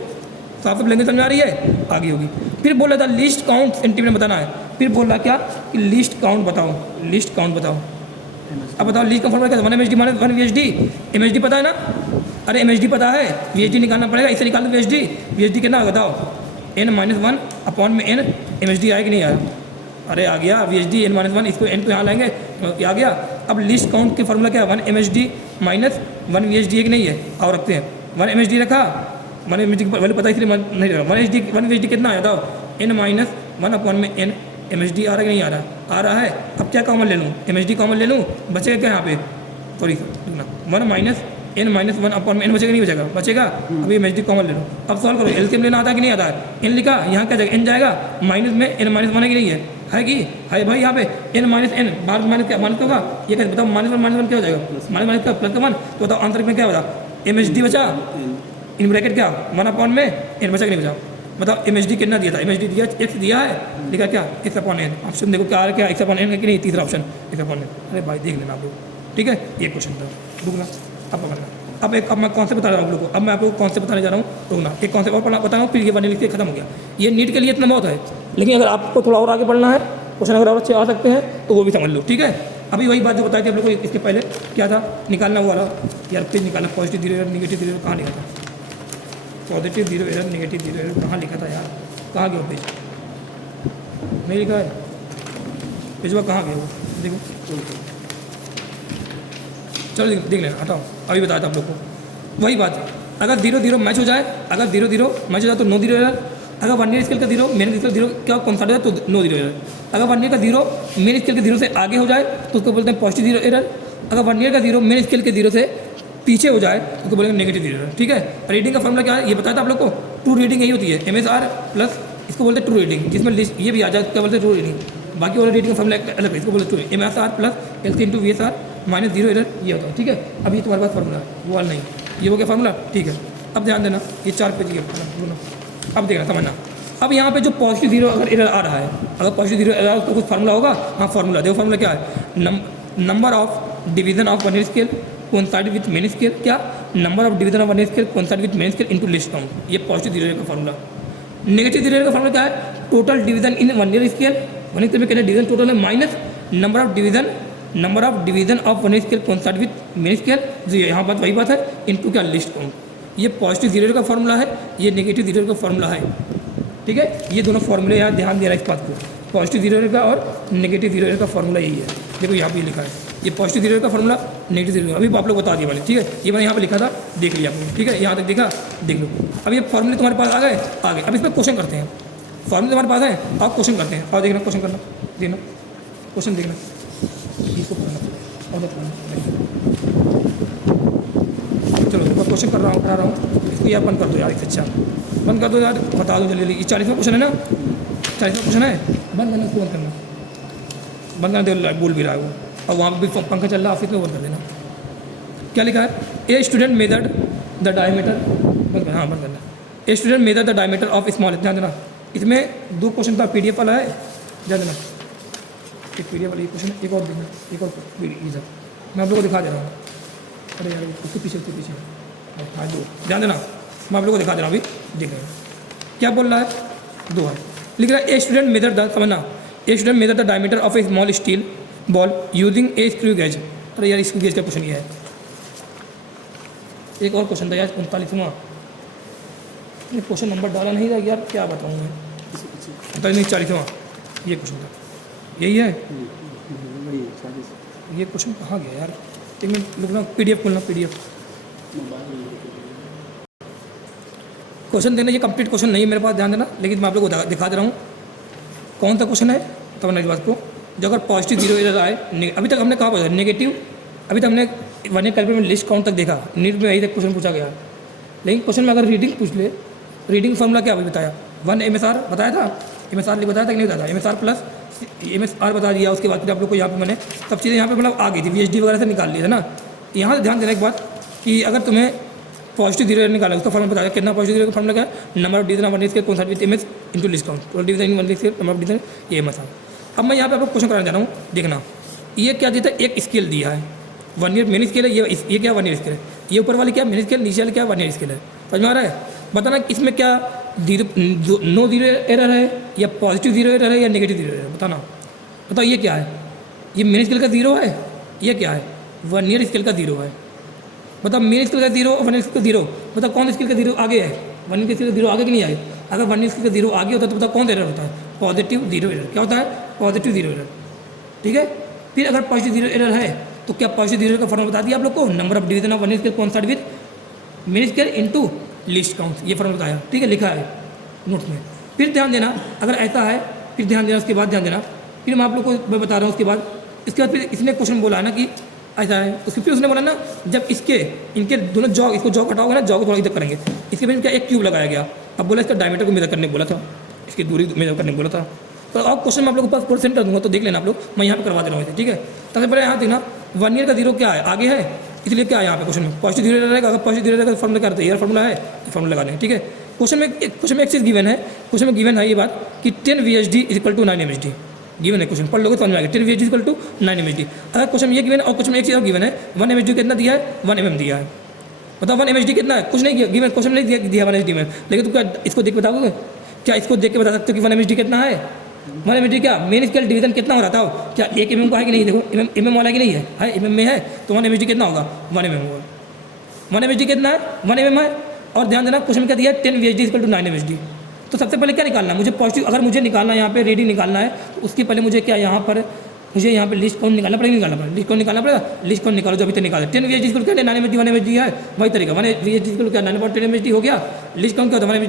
साफ साफ लैंग्वेज समझ आ रही है, आगे होगी। फिर बोला था लीस्ट काउंट सेंटीमीटर बताना है, फिर बोल रहा क्या कि लीस्ट काउंट बताओ, लीस्ट काउंट बताओ। अब बताओ लीस्ट काउंट क्या, 1 MHD माइनस 1 VHD, MHD पता है ना, अरे MHD पता है, VHD निकालना पड़ेगा, इसे निकाल दो VHD कितना है बताओ, n-1 अपॉन में n, MHD आया कि नहीं आया, अरे आ गया VHD n-1, इसको n को यहाँ लाएंगे आ गया। अब लिस्ट काउंट के फार्मूला क्या है, 1 MHD माइनस 1 VHD एक नहीं है, और रखते हैं 1 MHD रखा, 1 MHD वैल्यू पता इसलिए नहीं रखा, 1 VHD कितना आया था, n-1 अपॉन में n, MHD आ रहा है कि नहीं आ रहा, आ रहा है। अब क्या कॉमन ले लूँ, MHD कॉमन ले लूँ, बचेगा क्या यहाँ पे, सॉरी 1 माइनस n-1 अपॉन में n बचेगा नहीं बचेगा, बचेगा। अभी MHD कॉमन ले लो, अब सॉल्व करो, LCM लेना आता है कि नहीं आता है, n लिखा, यहाँ क्या जाएगा n जाएगा, माइनस में n-1 है कि नहीं है कि है भाई, यहाँ पे n-n बार माइनस क्या माइनस होगा, ये कैसे बताओ, -1 क्या हो जाएगा, माइनस का प्लस का 1, तो बताओ आंसर में क्या बता, MHD बचा इन ब्रैकेट क्या 1 अपॉन में n बचा कि नहीं बचा, बताओ MHD कितना दिया था, MHD दिया x दिया है, लिखा क्या x अपॉन n, ऑप्शन देखो क्या आ रहा है, क्या x अपॉन n है कि नहीं, तीसरा ऑप्शन x अपॉन n। अरे भाई देख लेना आप लोग, ठीक है, ये क्वेश्चन था, रुकना अब पकड़ना। अब मैं कौन से बता रहा हूँ आप लोगों को, अब मैं आपको कौन से बताने जा रहा हूँ, रुकना एक कौन से और पढ़ना बता रहा हूँ, फिर ये बनने लिख के खत्म हो गया। ये नीट के लिए इतना बहुत है, लेकिन अगर आपको थोड़ा और आगे पढ़ना है, क्वेश्चन अगर और अच्छे आ सकते हैं तो वो भी समझ लो, ठीक है। अभी वही बात जो बताई थी आप लोग को, इसके पहले क्या था, निकालना हुआ यार पेज निकालना, पॉजिटिव 0 एरर नेगेटिव 0 कहाँ लिखा था, पॉजिटिव 0 एरर नेगेटिव 0 एरर कहाँ लिखा था यार, कहाँ गया पेज, नहीं लिखा है पेजवा, कहाँ गया वो देखो, चलो देख लेना, हटाओ, अभी बताया था आप लोग को वही बात है। अगर 0-0 मैच हो जाए, अगर 0-0 मैच हो जाए तो नो 0 एरर, अगर 1 ईयर स्केल का 0 मेन स्केल 0 क्या कौन सा हो जाए तो नो 0 एरर, अगर 1 ईयर का 0 मेन स्केल के 0 से आगे हो जाए तो उसको बोलते हैं पॉजिटिव 0 एरर, अगर 1 ईयर का 0 मेन स्केल के 0 से पीछे हो जाए तो उसको बोलेंगे नेगेटिव 0 एरर, ठीक है। रीडिंग का फॉर्मूला क्या है ये बताया था आप लोग को, ट्रू रीडिंग यही होती है, MSR प्लस इसको बोलते हैं ट्रू रीडिंग, जिसमें लिस्ट ये भी आ जाए क्या बोलते हैं ट्रू रीडिंग, बाकी वाला रीडिंग का फॉर्मूला अलग है, इसको बोलते हैं MSR plus LC into VSR minus 0 error, ये होता है, ठीक है। अब ये तुम्हारे पास फार्मूला वो वाला नहीं, ये हो गया फार्मूला, ठीक है। अब ध्यान देना, ये 4 पेज की अब देखना समझना, अब यहाँ पे जो पॉजिटिव 0 अगर एरर आ रहा है, अगर पॉजिटिव 0 एरर आ रहा है तो कुछ फार्मूला होगा, हाँ फार्मूला देखो, फार्मूला क्या है, number of division of 1 year scale coincide with main scale, क्या number of division of 1 year scale coincide with main scale into least count, ये पॉजिटिव 0 का फार्मूला। नेगेटिव 0 एरर का फार्मूला क्या है, total division in 1 year scale, 1 ईयर में कितने डिवीजन टोटल है, minus number of division of 1 year scale coincide with main scale, जो यहाँ बात वही बात है, इनटू क्या लिस्ट काउंट। ये पॉजिटिव 0 का फार्मूला है, ये नेगेटिव 0 का फार्मूला है, ठीक है। ये दोनों फार्मूले यहाँ ध्यान देना इस बात को, पॉजिटिव 0 का और नेगेटिव 0 का फार्मूला यही है, देखो यहाँ पे लिखा है, ये पॉजिटिव 0 का फार्मूला, नेगेटिव 0 अभी आप लोग बता दिए वाले, ठीक है। ये मैंने यहाँ पे लिखा था, देख लिया आपने, ठीक है, यहाँ तक देखा, देख लो। अब ये फार्मूले तुम्हारे पास आ गए, अब इसमें क्वेश्चन करते हैं, फार्मूले तुम्हारे पास है, आप क्वेश्चन करते हैं, और देखना क्वेश्चन करना, देखना क्वेश्चन देखना, इसको करना और चलो मैं क्वेश्चन करा रहा हूँ, इसको यार बंद कर दो यार, एक अच्छा बंद कर दो यार, बता दो जल्दी, ये 40वां क्वेश्चन है ना, 40वां क्वेश्चन है, बंद करना, इसको बंद करना, बंद करना दे, बोल भी रहा है वो, और वहाँ भी पंखा चल रहा है ऑफिस में, बंद कर देना। क्या लिखा है, a student measured the diameter, बंद करना, हाँ बंद करना, a student major the diameter of small, ध्यान देना, इसमें 2 क्वेश्चन था, PDF वाला है, ध्यान देना, एक PDF वाला ये क्वेश्चन है, एक और देखना, एक और मैं आप लोगों को दिखा दे रहा हूँ, अरे यार उसके पीछे हाँ जो ध्यान देना, मैं आप लोगों को दिखा दे रहा हूँ, अभी देख रहे हैं क्या बोल रहा है, 2 है, लिख रहा है ए स्टूडेंट मेजर द, समझना, a student major the diameter of A small steel ball using A screw gauge, अरे यार स्क्रू गेज का क्वेश्चन ये है, एक और क्वेश्चन था यार 39वां, ये क्वेश्चन नंबर डाला नहीं था यार, क्या बताऊँ मैं, पता नहीं 40वां ये क्वेश्चन था, यही है ये क्वेश्चन कहाँ गया यार, एक मिनट रुकना, PDF खोलना, PDF क्वेश्चन देना, ये कंप्लीट क्वेश्चन नहीं है मेरे पास, ध्यान देना, लेकिन मैं आप लोग को दिखा दे रहा हूँ कौन सा क्वेश्चन है। तब नेक्स्ट बात को, जो अगर पॉजिटिव जीरो एरर आए, अभी तक हमने कहा पढ़ा नेगेटिव, अभी तक हमने वन ईयर कैलकुलेट में लिस्ट काउंट तक देखा, नीट में यही तक क्वेश्चन पूछा गया, लेकिन क्वेश्चन में अगर रीडिंग पूछ ले, रीडिंग फॉर्मूला क्या अभी बताया, 1 MSR बताया था, MSR बताया था कि नहीं बताया था, MSR प्लस MSR बता दिया, उसके बाद फिर आप लोग को यहाँ पे मैंने सब चीज़ें यहाँ पे मतलब आ गई थी, VHD वगैरह से निकाल लिया था ना। यहाँ से ध्यान देना एक बात कि अगर तुम्हें पॉजिटिव जीरो निकाला, उसका फॉर्मूला बताया कितना, पॉजिटिव जीरो का फॉर्मूला क्या है, नंबर ऑफ डिवीजन वन इसके कौन सा image into list count, total division one इसके नंबर ऑफ डिवीजन ये MSR। अब मैं यहाँ पे आपको क्वेश्चन कराना चाह रहा हूँ, देखना ये क्या देता है, एक स्केल दिया है 1 ईयर मेन स्केल है, ये क्या 1 ईयर स्केल है, ये ऊपर वाली क्या मेन स्केल, नीचे वाली क्या 1 ईयर स्केल है, समझ में आ रहा है। बताना इसमें क्या नो जीरो एरर है या पॉजिटिव जीरो एरर है या नेगेटिव जीरो एरर, बताना, बताओ ये क्या है, ये मेन स्केल का जीरो है, ये क्या है 1 ईयर स्केल का जीरो है, बताओ मेन स्केल का जीरो और 1 ईयर स्केल का जीरो, बताओ कौन स्केल का जीरो आगे है, 1 ईयर स्केल का जीरो आगे कि नहीं आगे, अगर 1 ईयर स्केल का जीरो आगे होता है तो बताओ कौन सा एरर होता है, पॉजिटिव जीरो एरर, क्या होता है पॉजिटिव जीरो एरर, ठीक है। फिर अगर पॉजिटिव जीरो एरर है तो क्या पॉजिटिव जीरो का फॉर्मूला बता दिया आप लोग को, number of division of 1 year scale कौन सा with main scale into least count, ये फॉर्मूला बताया, ठीक है, लिखा है नोट्स में। फिर ध्यान देना अगर ऐसा है, फिर ध्यान देना, उसके बाद ध्यान देना, फिर मैं आप लोग को मैं बता रहा हूँ उसके बाद फिर इसने क्वेश्चन बोला है ना कि ऐसा है, उसके फिर उसने बोला ना जब इनके दोनों जॉग, इसको जॉग हटाओगे ना, जॉग को थोड़ा इधर करेंगे, इसके बीच में क्या एक क्यूब लगाया गया, अब बोला इसका डायमीटर को मेजर करने बोला था, इसकी दूरी मेजर करने बोला था। तो अब क्वेश्चन मैं आप लोग के पास % दूंगा, तो देख लेना आप लोग, मैं यहाँ पे करवा दे रहा हूँ, ठीक है। सबसे पहले यहाँ देखना 1 ईयर का जीरो क्या है, आगे है, इसलिए क्या है यहाँ पे क्वेश्चन में पॉजिटिव जीरो रहेगा, अगर पॉजिटिव जीरो रहेगा तो फॉर्मूला क्या रहता है, ये फॉर्मूला है, फॉर्मूला लगाने, ठीक है। क्वेश्चन में एक चीज़ गिवन है, क्वेश्चन में गिवन है ये बात कि 10 VHD = 9 MHD गिवन है, क्वेश्चन पढ़ लोगे समझ में आएगा, 10 VHD = 9 MHD। अगर क्वेश्चन में ये गिवन है और क्वेश्चन में एक चीज़ और गिवन है, 1 MHD कितना दिया है, 1 mm दिया है, बताओ 1 MHD कितना है, कुछ नहीं गिवन, क्वेश्चन में नहीं दिया 1 MHD में, लेकिन तुम क्या इसको देख बताओगे, क्या इसको देख के बता सकते हो कि 1 MHD कितना है, 1 MHD क्या मेन स्केल डिवीजन कितना हो रहा था, क्या 1 mm का है कि नहीं, देखो mm वाला कि नहीं है MM में है, तो 1 MHD कितना होगा 1 mm होगा, 1 MHD कितना है 1 mm है। और ध्यान देना क्वेश्चन क्या दिया है 10 VHD = 9 MHD। तो सबसे पहले क्या निकालना है मुझे, पॉजिटिव अगर मुझे निकालना है यहाँ पे रीडिंग निकालना है, तो उसके पहले मुझे क्या यहाँ पर मुझे यहाँ पे लिस्ट काउंट निकालना पड़ेगा, लिस्ट काउंट निकालना पड़ेगा, लिस्ट काउंट निकालो जो अभी तक निकाला 10 VHD = क्या 9 MHD 1 MHD है, वही तरीका 1 VHD = क्या 9/10 MHD हो गया, लिस्ट काउंट क्या होता है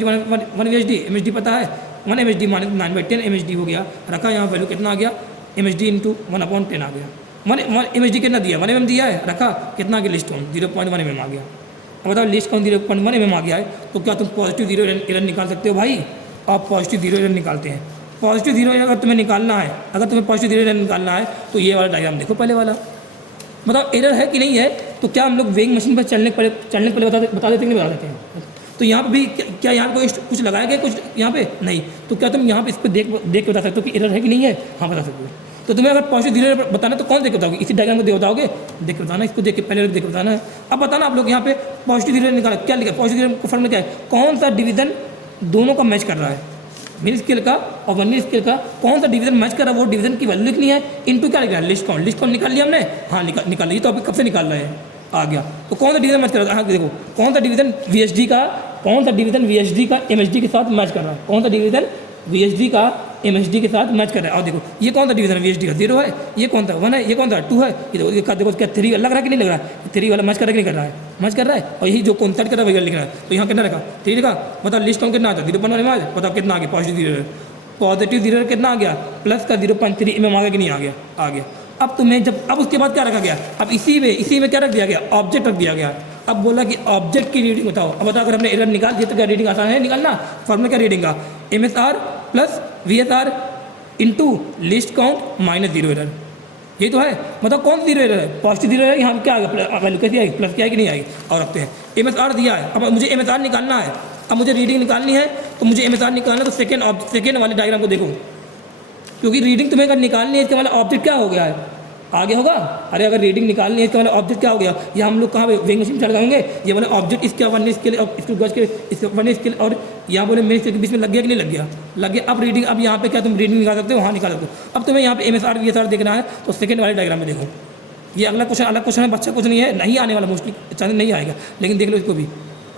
1 VHD MHD पता है 1 MHD माने 9/10 MHD हो गया, रखा यहाँ वैल्यू कितना आ गया MHD × 1/10 आ गया, 1 MHD कितना दिया 1 mm दिया है, रखा कितना आ गया लिस्ट काउंट 0.1 mm आ गया। अब बताओ लिस्ट काउंट 0.1 mm आ गया है, तो क्या तुम पॉजिटिव जीरो एरर निकाल सकते हो भाई, आप पॉजिटिव जीरो एरर निकालते हैं। पॉजिटिव जीरो एरर अगर तुम्हें निकालना है, अगर तुम्हें पॉजिटिव जीरो एरर निकालना है तो ये वाला डायग्राम देखो पहले वाला, बताओ एरर है कि नहीं है, तो क्या हम लोग वेइंग मशीन पर चलने के पहले बता देते हैं, नहीं बता देते हैं। तो यहाँ पे भी क्या यहाँ पे कुछ लगाया गया कुछ यहाँ पे नहीं, तो क्या तुम यहाँ पे इसको देख के बता सकते हो कि एरर है कि नहीं है, हाँ बता सकते हो। तो तुम्हें अगर पॉजिटिव जीरो एरर बताना तो कौन देख के बताओगे, इसी डायग्राम को देख बताओगे, देख के बताना, इसको देख के पहले देख के बताना है। अब बताना आप लोग यहाँ पे पॉजिटिव जीरो एरर निकाला, क्या लिखा पॉजिटिव जीरो को फॉर्मूला क्या है, कौन सा डिवीजन दोनों का मैच कर रहा है, मेन स्केल का और 1 ईयर स्केल का कौन सा डिवीजन मैच कर रहा है, वो डिवीजन की वैल्यू लिखनी है, इनटू क्या लिखना है लिस्ट काउंट निकाल लिया हमने, हाँ निकाल लिया, तो अभी कब से निकाल रहे हैं आ गया। तो कौन सा डिवीजन मैच कर रहा है, हाँ देखो कौन सा डिवीजन VHD का MHD के साथ मैच कर रहा है, कौन सा डिवीजन VHD का MHD के साथ मैच कर रहा है। और देखो ये कौन सा डिवीजन VHD का 0 है, ये कौन सा 1 है, ये कौन सा 2 है, ये देखो क्या 3 लग रहा है कि नहीं लग रहा है, 3 वाला मैच कर रहा है कि नहीं कर रहा है, मैच कर रहा है। और यही जो कॉन्सेप्ट कर रहा है वही लिख रहा है, तो यहाँ कितना रखा 3 का, बताओ लिस्ट काउंट कितना आता है 0.1 mm, बताओ कितना आ गया पॉजिटिव जीरो एरर कितना आ गया प्लस का 0.3 mm आ गया कि नहीं आ गया। अब तुम्हें अब उसके बाद क्या रखा गया, अब इसी में क्या रख दिया गया, ऑब्जेक्ट रख दिया गया। अब बोला कि ऑब्जेक्ट की रीडिंग बताओ, अब बताओ अगर हमने एरर निकाल दिया तो क्या रीडिंग आसान है निकालना, फॉर्मूला क्या रीडिंग का MSR + VSR * list count - zero error, ये तो है। मतलब कौन सा जीरो एरर है, पॉजिटिव जीरो एरर, यहाँ क्या आ गया वैल्यू कैसी आएगी प्लस क्या है कि नहीं आएगी। और रखते हैं MSR दिया है, अब मुझे MSR निकालना है, अब मुझे रीडिंग निकालनी है, तो मुझे MSR निकालना है, तो सेकेंड वाले डायग्राम को देखो, क्योंकि रीडिंग तुम्हें अगर निकालनी है इसका मतलब ऑब्जेक्ट क्या हो गया है आगे होगा। अरे अगर रीडिंग निकालनी है इसका मतलब ऑब्जेक्ट क्या हो गया, ये हम लोग कहाँ पे वेइंग मशीन चढ़ जाएंगे, ये वाला ऑब्जेक्ट इसके 1 स्केल और इसके गज के इसके 1 स्केल और यहाँ बोले मेरे स्केल के बीच में लग गया कि नहीं लग गया। अब रीडिंग, अब यहाँ पे क्या तुम रीडिंग निकाल सकते हो, हाँ निकाल सकते हो। अब तुम्हें यहाँ पे MSR VSR देखना है, तो सेकंड वाले डायग्राम में देखो, ये अगला क्वेश्चन अलग क्वेश्चन है, बच्चा कुछ नहीं है, नहीं आने वाला मोस्टली चांस नहीं आएगा, लेकिन देख लो इसको भी।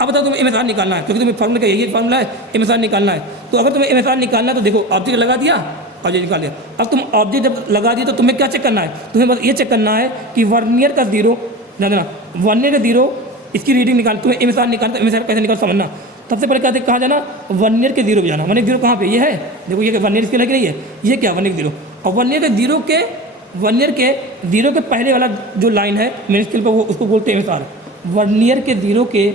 अब बताओ तुम्हें MSR निकालना है, क्योंकि तुम्हें फार्मूला का यही फार्मूला है, MSR निकालना है। तो अगर तुम्हें MSR निकालना है तो देखो ऑब्जेक्ट लगा दिया, ऑब्जेक्ट निकाल दिया। अब तुम ऑब्जेक्ट जब लगा दिए तो तुम्हें क्या चेक करना है, तुम्हें बस ये चेक करना है कि वर्नियर का 0, ध्यान देना, वर्नियर का 0 इसकी रीडिंग निकाल, तुम्हें MSR निकालना, तो MSR कैसे निकाल समझना। सबसे पहले क्या कहाँ जाना, वर्नियर के 0 पे जाना। वर्नियर 0 कहाँ पे, ये है, देखो ये वर्नियर स्केल है कि नहीं है, ये क्या वर्नियर 0, और वर्नियर के 0 के पहले वाला जो लाइन है मेन स्केल पर, वो उसको बोलते हैं MSR। वर्नियर के 0 के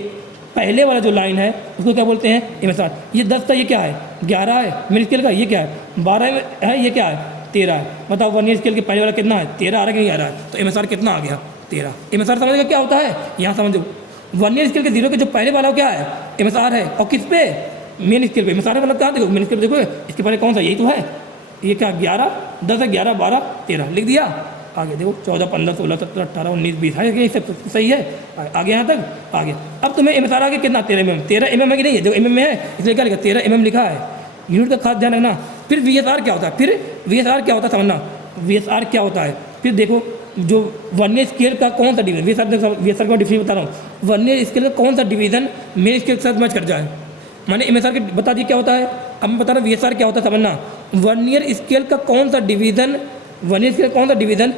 पहले वाला जो लाइन है उसको क्या बोलते हैं, MSR। ये 10 था, ये क्या है, 11 है मेन स्केल का, ये क्या है, 12 है, ये क्या है, 13 है। बताओ वर्नियर स्केल के पहले वाला कितना है, 13 आ रहा है कि नहीं आ रहा है, तो MSR कितना आ गया, 13। MSR समझेगा क्या होता है, यहाँ समझो, वर्नियर स्केल के 0 के जो पहले वाला क्या है, MSR है, और किस पे, मेन स्केल पे। MSR मतलब कहाँ देखो, मेन स्केल पे देखो, इसके पहले कौन सा, यही तो है, ये क्या 11, 10 है, 11, 12, 13 लिख दिया। आगे देखो 14, 15, 16, 17, 18, 19, 20 है, ये सब सही है, आगे यहाँ तक आगे। अब तुम्हें MSR आगे कितना, 13 mm, 13 mm है कि नहीं है, जो MM में है इसलिए क्या लिखा, 13 mm लिखा है, यूनिट का खास ध्यान रखना। फिर VSR क्या होता है, फिर VSR क्या होता है समझना, VSR क्या होता है। फिर देखो जो वर्नियर स्केल का कौन सा डिवीजन, VSR का डिफरेंस बता रहा हूँ, वर्नियर स्केल का कौन सा डिवीजन मेन स्केल के साथ मैच कर जाए। मैंने MSR के बता दिया क्या होता है, अब मैं बता रहा हूँ VSR क्या होता है समझना। वर्नियर स्केल का कौन सा डिवीजन, वर्नियर स्केल का कौन सा डिवीजन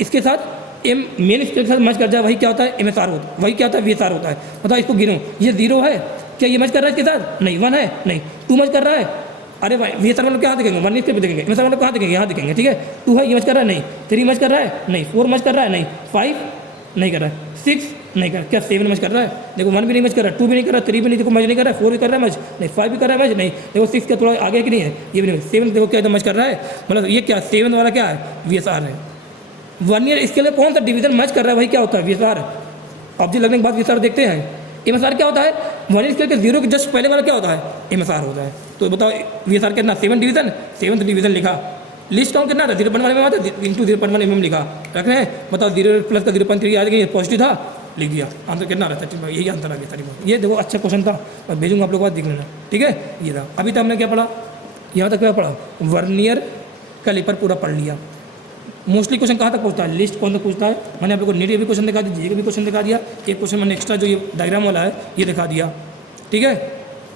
इसके साथ मेन स्केल के साथ मैच कर जाए, वही क्या होता है, MSR होता है, वही क्या होता है, VSR होता है। बताओ इसको गिनो, ये 0 है, क्या ये मैच कर रहा है इसके साथ, नहीं, 1 है, नहीं, 2 मैच कर रहा है, अरे भाई VSR मतलब क्या देखेंगे, वर्नियर स्केल पे देखेंगे, MSR मतलब कहाँ देखेंगे, यहाँ देखेंगे, ठीक है। 2 है, ये मैच कर रहा है, नहीं, 3 मैच कर रहा है, नहीं, 4 मैच कर रहा है, नहीं, 5 नहीं कर रहा है, 6 नहीं कर, क्या 7 मैच कर रहा है, देखो 1 भी नहीं मैच कर रहा है, 2 भी नहीं कर रहा है, 3 भी नहीं, देखो मैच नहीं कर रहा है, 4 भी कर रहा है मैच, नहीं, 5 भी कर रहा है मैच, नहीं, देखो 6 क्या थोड़ा आगे कि नहीं है, ये भी नहीं, 7 देखो क्या एकदम मैच कर रहा है, मतलब ये क्या 7 वाला क्या है, VSR है। वर्नियर स्केल में कौन सा डिवीजन मैच कर रहा है, वही क्या होता है, VSR। ऑब्जेक्ट लगने के बाद VSR देखते हैं। MSR क्या होता है, वर्नियर स्केल के 0 के जस्ट पहले वाला क्या होता है, MSR होता है। तो बताओ VSR कितना, 7th डिवीजन लिखा। लिस्ट काउंट कितना था, 0.1 mm आता है, इंटू 0.1 mm लिखा, रख रहे हैं। बताओ 0 प्लस का 0.3 आ गया, पॉजिटिव था, लिख दिया, आंसर कितना रहता है, यही आंसर आ गया सारी बात। ये देखो अच्छा क्वेश्चन था, मैं भेजूंगा आप लोग बाद देख लेना, ठीक है। ये था, अभी तक हमने क्या पढ़ा, यहाँ तक क्या पढ़ा, वर्नियर कैलिपर पूरा पढ़ लिया। मोस्टली क्वेश्चन कहाँ तक पूछता है, लिस्ट कौन तक पूछता है, मैंने आप लोग को नीट भी क्वेश्चन दिखा दिया, भी क्वेश्चन दिखा दिया, एक क्वेश्चन मैंने एक्स्ट्रा जो ये डायग्राम वाला है ये दिखा दिया, ठीक है।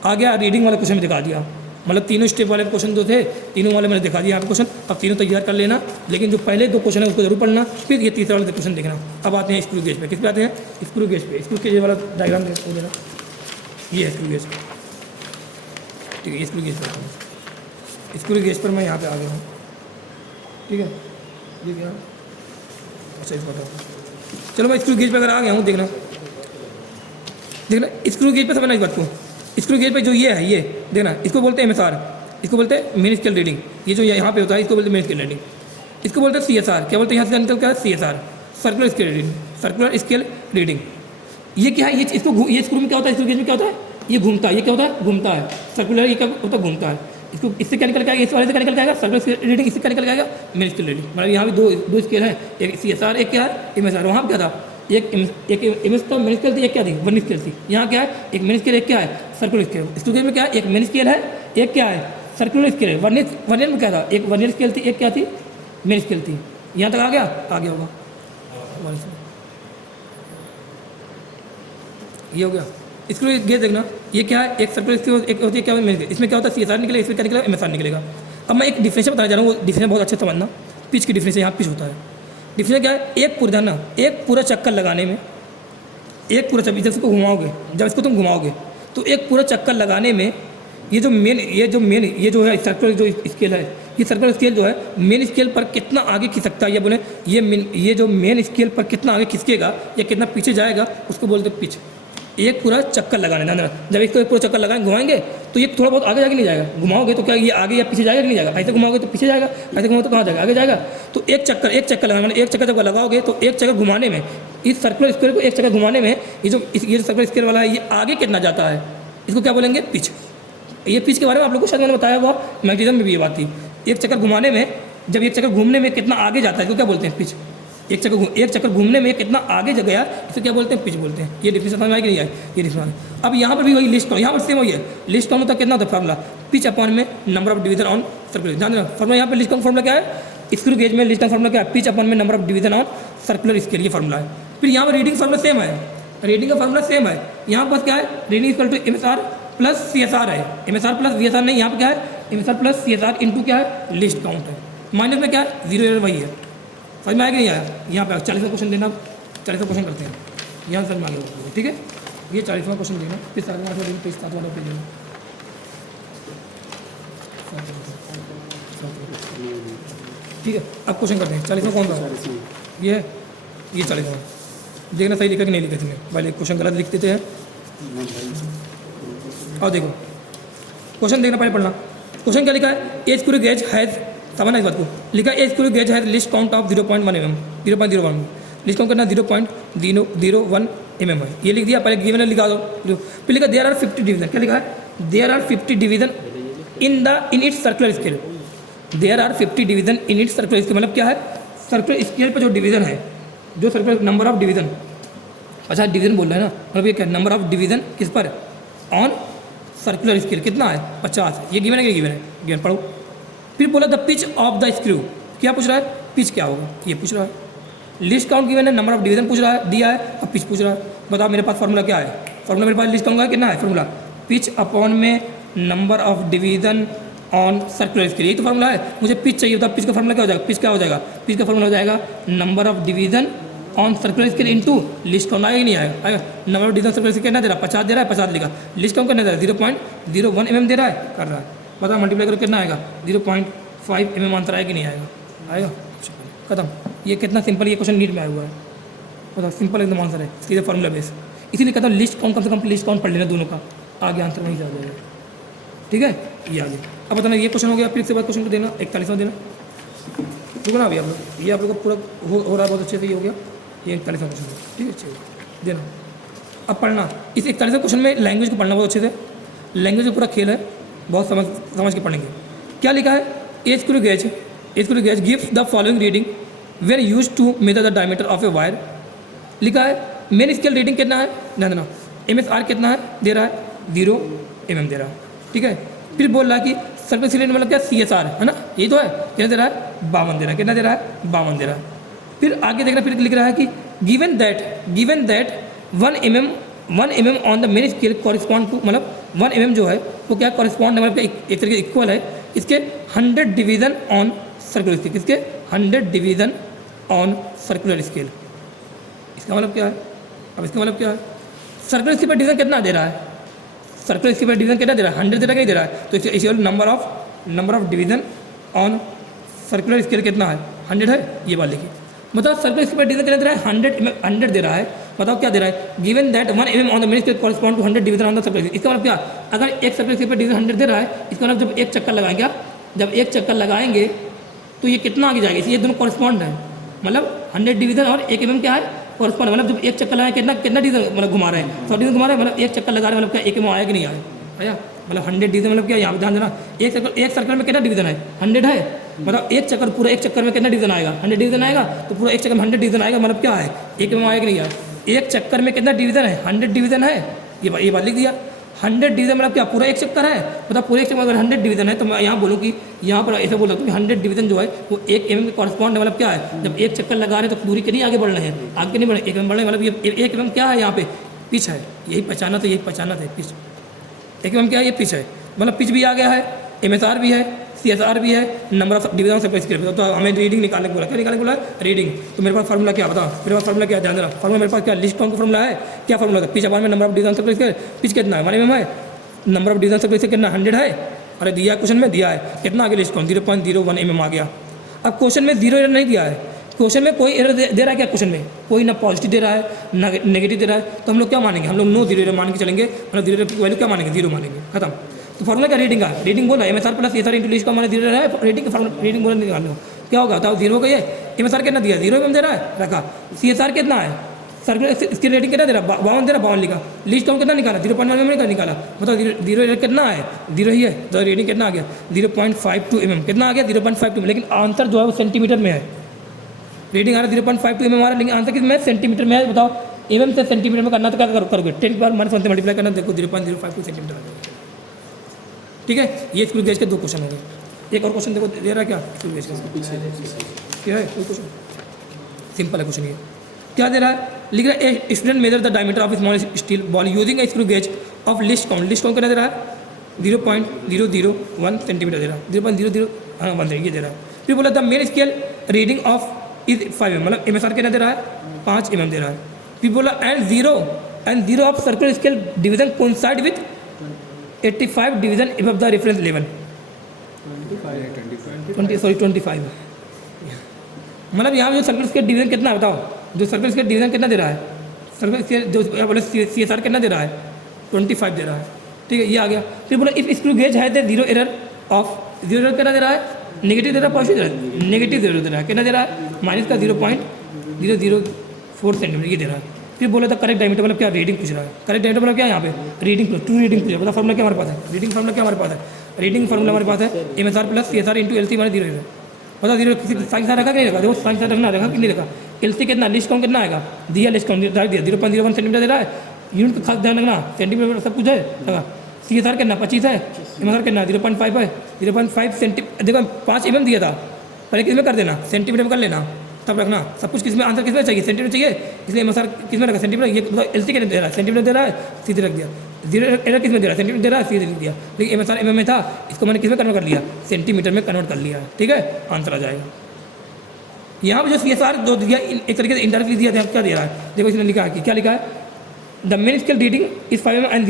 आ गया रीडिंग वाला क्वेश्चन भी दिखा दिया, मतलब तीनों स्टेप वाले क्वेश्चन जो थे तीनों वाले मैंने दिखा दिया यहाँ पे क्वेश्चन। अब तीनों तैयार कर लेना, लेकिन जो पहले 2 क्वेश्चन है उसको जरूर पढ़ना, फिर ये तीसरा वाला क्वेश्चन देखना। अब आते हैं स्क्रू गेज पे, किस पे आते हैं, स्क्रू गेज पे। स्क्रू गेज वाला डायग्राम देखो देना, ये है स्क्रू गेज, ठीक है। स्क्रू गेज पर, स्क्रू गेज पर मैं यहाँ पे आ गया हूँ, ठीक है। ये क्या, अच्छा इस बताओ, चलो मैं स्क्रू गेज पे अगर आ गया हूँ, देखना स्क्रू गेज पे समझना इस बात को। स्क्रू गेज पे जो ये है, ये देखना, इसको बोलते हैं MSR, इसको बोलते हैं मेन स्केल रीडिंग। ये जो यहाँ पे होता है इसको बोलते हैं मेन स्केल रीडिंग, इसको बोलते हैं CSR। क्या बोलते हैं, यहाँ से निकल क्या है, CSR, circular scale reading, circular scale reading. ये क्या है, ये इसको, ये स्क्रू में क्या होता है, स्क्रू गेज में क्या होता है, ये घूमता है, ये क्या होता है, घूमता है, सर्कुलर, ये क्या होता है, घूमता है। इसको इससे क्या निकल के आएगा, इस वाले से क्या निकल के आएगा, सर्कुलर स्केल रीडिंग, इससे क्या निकल के आएगा, मेन स्केल रीडिंग। मतलब यहाँ भी दो स्केल है, एक CSR, एक क्या है, MSR। वहाँ क्या था, एक MS था, मेन स्केल थी, एक क्या थी, वर्नियर स्केल थी। यहाँ क्या है, एक मेन स्केल, एक क्या है, सर्कुलर स्केल। स्क्रू गेज में क्या है, एक मेन स्केल है, एक क्या है, सर्कुलर स्केल है। वर्नियर में क्या था, एक वर्नियर स्केल थी, एक क्या थी, मेन स्केल थी। यहाँ तक आ गया होगा, ये हो गया। स्क्रू गेज देखना, ये क्या है, एक सर्कुलर स्केल, एक होती है क्या, मेन स्केल। इसमें क्या होता है, CSR निकलेगा, इसमें क्या निकलेगा, MSR निकलेगा। अब मैं एक डिफरेंस बताना चाह रहा हूँ, वो डिफरेंस बहुत अच्छे समझना। पिच की डिफरेंस, यहाँ पिच होता है। डिफरेंस क्या है, एक पूरा चक्कर लगाने में, एक पूरा चक्कर, जब इसको घुमाओगे, जब इसको तुम घुमाओगे तो एक पूरा चक्कर लगाने में ये जो है सर्कुलर जो स्केल है, ये सर्कुलर स्केल जो है मेन स्केल पर कितना आगे खिंच सकता है, या बोले ये जो मेन स्केल पर कितना आगे खिसकेगा या कितना पीछे जाएगा, उसको बोलते हैं पिच। एक पूरा चक्कर लगाने, जब इसको एक पूरा चक्कर लगाएंगे, घुमाएंगे तो ये थोड़ा बहुत आगे जाके नहीं जाएगा, घुमाओगे तो क्या ये आगे या पीछे जाएगा कि नहीं जाएगा, ऐसे घुमाओगे तो पीछे जाएगा, ऐसे घुमाओगे तो कहाँ जाएगा, आगे जाएगा। तो एक चक्कर लगाने, एक चक्कर जब लगाओगे तो एक चक्कर घुमाने में, इस सर्कुलर स्केल को एक चक्कर घुमाने में ये जो सर्कुलर स्केल वाला है ये आगे कितना जाता है, इसको क्या बोलेंगे, पिच। ये पिच के बारे में आप लोग को शायद मैंने बताया हुआ, मैग्नेटिज्म में भी ये बात थी। एक चक्कर घुमाने में, जब एक चक्कर घूमने में कितना आगे जाता है, इसको क्या बोलते हैं, पिच। एक चक्कर घूमने में कितना आगे गया, इसे क्या बोलते हैं, पिच बोलते हैं। ये डिफरेंस समझ में आए कि नहीं आए, ये डिफरेंस। अब यहाँ पर भी वही लिस्ट, यहाँ पर सेम वही है, लिस्ट काउंट होता कितना होता है, फार्मूला पिच अपॉन में number of division on circular. ध्यान देना, फार्मूला यहाँ पे लिस्ट काउंट फार्मूला क्या है, स्क्रू गेज में लिस्ट काउंट फार्मूला क्या है, पिच अपॉन में number of division on circular scale, ये फार्मूला है। फिर यहाँ पर रीडिंग फार्मूला सेम है, रीडिंग का फार्मूला सेम है, यहाँ पर क्या है, reading equal to M S R plus C S R है, M S R plus V S R नहीं, यहाँ पर क्या है, M S R plus C S are into क्या है, लिस्ट काउंट है, माइनस में क्या है, जीरो एरर वही है। समझ में आया कि नहीं आया? यहाँ पे 40वां क्वेश्चन देना, 40वां क्वेश्चन करते हैं, यहाँ समझ में आ गया, ठीक है। ये 40वां क्वेश्चन देना, फिर 7 वाला पेज लेना, ठीक है। अब क्वेश्चन करते हैं, 40वां कौन सा, ये 40वां, देखना सही लिखा कि नहीं लिखा इसने, पहले क्वेश्चन गलत लिख देते हैं। और देखो क्वेश्चन देखना, पहले पढ़ना। क्वेश्चन क्या लिखा है, ए स्क्रू गेज हैज़, समझना इस बात को, लिखा है a screw gauge has list count of 0.1 mm, 0.01 list count करना 0.001 mm है, ये लिख दिया, पहले गिवन है लिखा दो। फिर लिखा देयर आर 50 डिवीजन, क्या लिखा है, there are 50 division in its circular scale, there are 50 division in its circular scale, मतलब क्या है, सर्कुलर स्केल पर जो डिवीजन है, जो सर्कुलर नंबर ऑफ डिवीजन, अच्छा डिवीजन बोल रहे हैं ना, मतलब ये क्या नंबर ऑफ डिवीजन किस पर, ऑन सर्कुलर स्केल कितना है, 50, ये गिवन है कि गिवन है, गिवन पढ़ो। फिर बोला the pitch of the screw, क्या पूछ रहा है, पिच क्या होगा, ये पूछ रहा है। लिस्ट काउंट गिवन है, नंबर ऑफ डिवीजन पूछ रहा है, दिया है, अब पिच पूछ रहा है। बताओ मेरे पास फार्मूला क्या है, फार्मूला मेरे पास लिस्ट काउंट का कितना है, फार्मूला पिच अपॉन में number of division on circular scale, यही तो फार्मूला है। मुझे पिच चाहिए होता, पिच का फार्मूला क्या हो जाएगा, पिच क्या हो जाएगा, पिच का फार्मूला हो जाएगा number of division on circular scale into list count, आएगा ही नहीं आएगा, आएगा number of division circular scale कितना दे रहा है, 50 दे रहा है, 50 लिखा, लिस्ट काउंट कितना दे रहा है, 0.01 mm दे रहा है, कर रहा है, बताओ मल्टीप्लाई करो कितना आएगा, 0.5 mm आंसर आएगा कि नहीं आएगा, आएगा, खत्म। ये कितना सिंपल, ये क्वेश्चन नीट में आया हुआ है, बताओ सिंपल एकदम आंसर है, सीधे फार्मूला बेस, इसीलिए कहता हूँ लिस्ट काउंट कम से कम लिस्ट काउंट पढ़ लेना दोनों का, आगे आंसर वहीं से आ जाएगा, ठीक है। ये आगे अब बताना, ये क्वेश्चन हो गया, फिर इसके बाद क्वेश्चन को देना 41वां देना, रुको ना अभी आप लोग, ये आप लोग को पूरा हो रहा है बहुत अच्छे से, ये हो गया, ये 41वां क्वेश्चन है, ठीक है, चलिए देना। अब पढ़ना, इस 41वें क्वेश्चन में लैंग्वेज को पढ़ना बहुत अच्छे से, लैंग्वेज का पूरा खेल है, बहुत समझ के पढ़ेंगे। क्या लिखा है, a screw gauge gives the following reading were use to measure the diameter of a wire, लिखा है मेन स्केल रीडिंग कितना है, ध्यान देना, एम एस आर कितना है, दे रहा है 0 mm दे रहा है, ठीक है। फिर बोल रहा है कि सर्कुलर स्केल मतलब क्या, सी एस आर है ना, यही तो है, कितना दे रहा है, 52 दे रहा है, कितना दे रहा है, 52 दे रहा है। फिर आगे देखना, फिर लिख रहा है कि given that 1 mm on the main scale correspond to, मतलब 1 mm जो है वो क्या कॉरिस्पॉन्ड, मतलब एक तरीके इक्वल है इसके 100 डिवीजन ऑन सर्कुलर स्केल, किसके 100 डिवीजन ऑन सर्कुलर स्केल। इसका मतलब क्या है, अब इसका मतलब क्या है, सर्कुलर स्केल पर डिवीजन कितना दे रहा है, सर्कुलर स्केल पर डिवीजन कितना दे रहा है, 100 दे रहा है, दे रहा है, तो इसी number of division on circular scale कितना है, 100 है, ये बात लिखिए। मतलब सर्कुलर स्केल पर डिवीजन कितना दे रहा है, 100 दे रहा है, बताओ क्या दे रहा है, given that 1 mm on the main scale correspond to 100 division on the circular scale. इसका मतलब क्या, अगर एक सर्कुलर स्केल पर डिवीजन 100 दे रहा है, इसका मतलब जब एक चक्कर लगाएंगे, जब एक चक्कर लगाएंगे तो ये कितना आगे जाएगा, ये दोनों कॉरस्पॉन्ड है, मतलब 100 डिवीजन और 1 mm क्या है, कॉरस्पॉन्ड, मतलब जब एक चक्कर लगाए कितना डिवीजन मतलब घुमा रहे हैं, 100 डिवीजन घुमा रहे हैं, मतलब एक चक्कर लगा रहे हैं, मतलब क्या 1 mm आया कि नहीं आया, आया, मतलब 100 डिवीजन मतलब क्या, यहाँ पे ध्यान देना, एक सर्कल में कितना डिवीजन है, 100 है, मतलब एक चक्कर, पूरा एक चक्कर में कितना डिवीजन आएगा, 100 डिवीजन आएगा, तो पूरा एक चक्कर में 100 डिवीजन आएगा, मतलब क्या है, 1 mm आएगा कि नहीं आया, एक चक्कर में कितना डिवीजन है, 100 डिवीजन है, ये बात लिख दिया। 100 डिवीजन मतलब क्या, पूरा एक चक्कर है, मतलब पूरे एक चक्कर अगर 100 डिवीजन है, तो मैं यहाँ बोलूँ कि यहाँ पर ऐसा बोल रहा हूँ कि 100 डिवीजन जो है वो 1 mm के कॉरस्पॉन्ड है, मतलब क्या है, जब एक चक्कर लगा रहे हैं तो दूरी के नहीं आगे बढ़ रहे हैं, आगे नहीं बढ़ रहे, 1 mm बढ़ रहे हैं, मतलब ये 1 mm क्या है, यहाँ पे पिच है, यही पहचाना था, पिच 1 mm क्या है, ये पिच है, मतलब पिच भी आ गया है, MSR भी है, CSR भी है, number of division circular scale, तो हमें रीडिंग निकालने को बोला, क्या निकालने को बोला, रीडिंग। तो मेरे पास फार्मूला क्या, बताओ मेरे पास फार्मूला क्या, ध्यान देना, फार्मूला मेरे पास क्या, लिस्ट काउंट का फार्मूला है, क्या फार्मूला था, पिच अपॉन में number of division circular scale, pitch कितना है 1 mm है, number of division circular scale कितना 100 है, अरे दिया क्वेश्चन में दिया है, कितना आगे लिस्ट काउंट 0.01 mm आ गया। अब क्वेश्चन में 0 एरर नहीं दिया है, क्वेश्चन में कोई एरर दे रहा है क्या, क्वेश्चन में कोई ना पॉजिटिव दे रहा है ना नेगेटिव दे रहा है, तो हम लोग क्या मानेंगे, हम लोग नो 0 एरर मान के चलेंगे, मतलब 0 एरर की वैल्यू क्या मानेंगे, 0 मानेंगे, खत्म। तो फार्मूला क्या, रीडिंग का, रीडिंग बोला MSR plus CSR into list का माने 0 है, रीडिंग का फार्मूला, रीडिंग बोला निकालने को क्या होगा, बताओ 0 का, ये MSR कितना दिया, 0 mm दे रहा है, रखा, CSR कितना है, सर्कुलर इसकी रेटिंग कितना दे रहा है, 52 दे रहा है, 52 लिखा, लिस्ट काउंट कितना निकाला 0.1 mm का निकाला, बताओ 0 कितना है, 0 ही है, तो रेटिंग कितना आ गया 0.52 mm, कितना आ गया 0.52 mm, लेकिन आंसर जो है वो सेंटीमीटर में है, रेटिंग आ रहा है 0.52 mm आ रहा है, लेकिन आंसर किस में, सेंटीमीटर में है। बताओ mm से सेंटीमीटर में करना तो क्या करोगे, 10 की -1 से मल्टीप्लाई करना, देखो 0.052 सेंटीमीटर आ जाएगा, ठीक है। ये स्क्रू गेज के 2 क्वेश्चन हो गए। एक और क्वेश्चन देखो दे रहा है क्या, स्क्रू गेज का क्या है, कोई क्वेश्चन सिंपल है क्वेश्चन, ये क्या दे रहा है, लिख रहा है a student major the diameter of small steel ball using A screw gauge of list count कितना दे रहा है 0.001 सेंटीमीटर दे रहा है 0.00 हाँ 1 ये दे रहा है। फिर बोला the main scale reading of is 5 mm मतलब MSR कितना दे रहा है 5 mm दे रहा है। फिर बोला and zero of circular scale division coincide with 85 division above the reference level 25 मतलब यहाँ जो सर्कुलर स्केल डिवीजन कितना है बताओ, जो सर्कुलर स्केल डिवीजन कितना दे रहा है, सर्कुलर स्केल जो बोले CSR कितना दे रहा है 25 दे रहा है, ठीक है ये आ गया। फिर बोला इफ स्क्रू गेज है द जीरो एरर कितना दे रहा है, नेगेटिव दे रहा है पॉजिटिव दे रहा है, नेगेटिव जीरो दे रहा है, कितना दे रहा है माइनस का 0.004 सेंटीमीटर ये दे रहा है। फिर बोला था करेक्ट डायमीटर मतलब क्या रीडिंग पूछ रहा है, करेक्ट डायमीटर मतलब क्या है यहाँ पे रीडिंग ट्रू रीडिंग पूछ रहा है। बता फॉर्मूला क्या हमारे पास है, रीडिंग फार्मूला क्या हमारे पास है, रीडिंग फार्मूला हमारे पास है MSR plus CSR into LC minus 0 बता 0 किसी साइन रखा कि नहीं रखा, देखो साइन रखना रखा कि नहीं रखा। LC कितना लिस्ट काउंट कितना आएगा दिया, लिस्ट काउंट डाल दिया 0.01 सेंटीमीटर दे रहा है, यूनिट का खास ध्यान रखना सेंटीमीटर सब कुछ है लगा। CSR कितना 25 है, MSR कितना 0.5 है, 0.5 सेंटीमीटर देखो 5 mm दिया था, पहले किस में कर देना सेंटीमीटर में कर लेना तब रखना, सब कुछ किस में आंसर किस में चाहिए सेंटीमीटर चाहिए, इसलिए MSR किस में रखा सेंटीमीटर, ये LC कितने दे रहा है सेंटीमीटर दे रहा है सीधे रख दिया, जीरो एरर किस में दे रहा है सेंटीमीटर दे रहा है सीधे लिख दिया, लेकिन MSR mm में था इसको मैंने किस में कन्वर्ट कर लिया सेंटीमीटर में कन्वर्ट कर लिया, ठीक है आंसर आ जाएगा। यहाँ पर जो CSR जो दिया एक तरीके से इंडायरेक्टली दिया था क्या दे रहा है, देखो इसने लिखा है कि क्या लिखा है the main scale reading is 5 mm and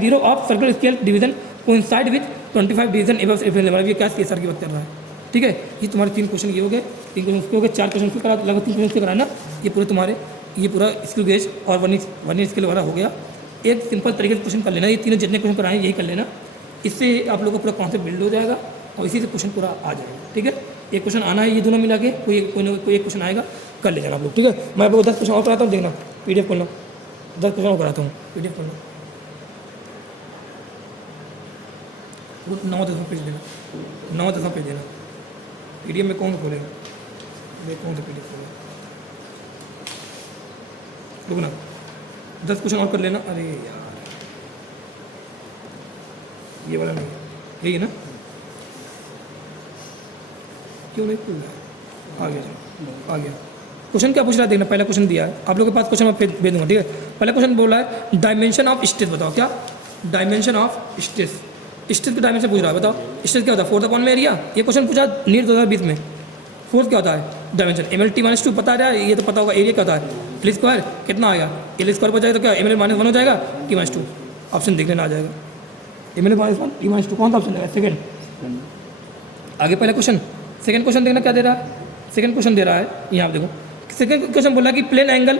zero of circular scale division coincide with 25 division above reference level, ये क्या CSR की बात कर रहा है, ठीक है। ये तुम्हारे 3 क्वेश्चन ये हो गए, 3 क्वेश्चन हो गए, 4 क्वेश्चन से करा लगभग 3 क्वेश्चन से कराना, ये पूरे तुम्हारे ये पूरा स्क्रू गेज और वन स्केल वाला हो गया। एक सिंपल तरीके से क्वेश्चन कर लेना, ये तीनों जितने क्वेश्चन कराए यही कर लेना, इससे आप लोगों का पूरा कॉन्सेप्ट बिल्ड हो जाएगा और इसी से क्वेश्चन पूरा आ जाएगा, ठीक है। एक क्वेश्चन आना है, ये दोनों मिला के कोई एक क्वेश्चन आएगा कर ले जाना आप लोग, ठीक है। मैं आपको 10 क्वेश्चन और कराता हूँ, देखना PDF खोलना, 10 क्वेश्चन और कराता हूँ PDF खोलना, 9-10 पेज देना, 9-10 पेज देना, PDF में कौन खोलेगा, देख कौन सा PDF खोलेगा, रुकना 10 क्वेश्चन और कर लेना। अरे यार ये वाला नहीं है, यही है ना, क्यों नहीं खुल रहा, आ गया आ गया। क्वेश्चन क्या पूछ रहा है देखना, पहला क्वेश्चन दिया है आप लोगों के पास, क्वेश्चन मैं भेज दूंगा, ठीक है। पहला क्वेश्चन बोला है डायमेंशन ऑफ स्ट्रेस, बताओ क्या डायमेंशन ऑफ स्ट्रेस, स्ट्रेस का डायमेंशन पूछ रहा है, बताओ स्ट्रेस क्या होता है 4th अपॉन में एरिया, ये क्वेश्चन पूछा नीट 2020 में। फोर्थ क्या होता है डायमेंशन, ML-T-2 पता है, ये तो पता होगा। एरिया क्या होता है एल स्क्वायर, कितना आएगा एल स्क्वायर पर जाएगा तो क्या ML-1 हो जाएगा, T-2 ऑप्शन देख लेना आ जाएगा, ML-1 T-2 कौन सा ऑप्शन देगा सेकंड। आगे पहला क्वेश्चन, सेकंड क्वेश्चन देखना क्या दे रहा है, सेकंड क्वेश्चन दे रहा है यहाँ आप देखो, सेकंड क्वेश्चन बोला कि plane angle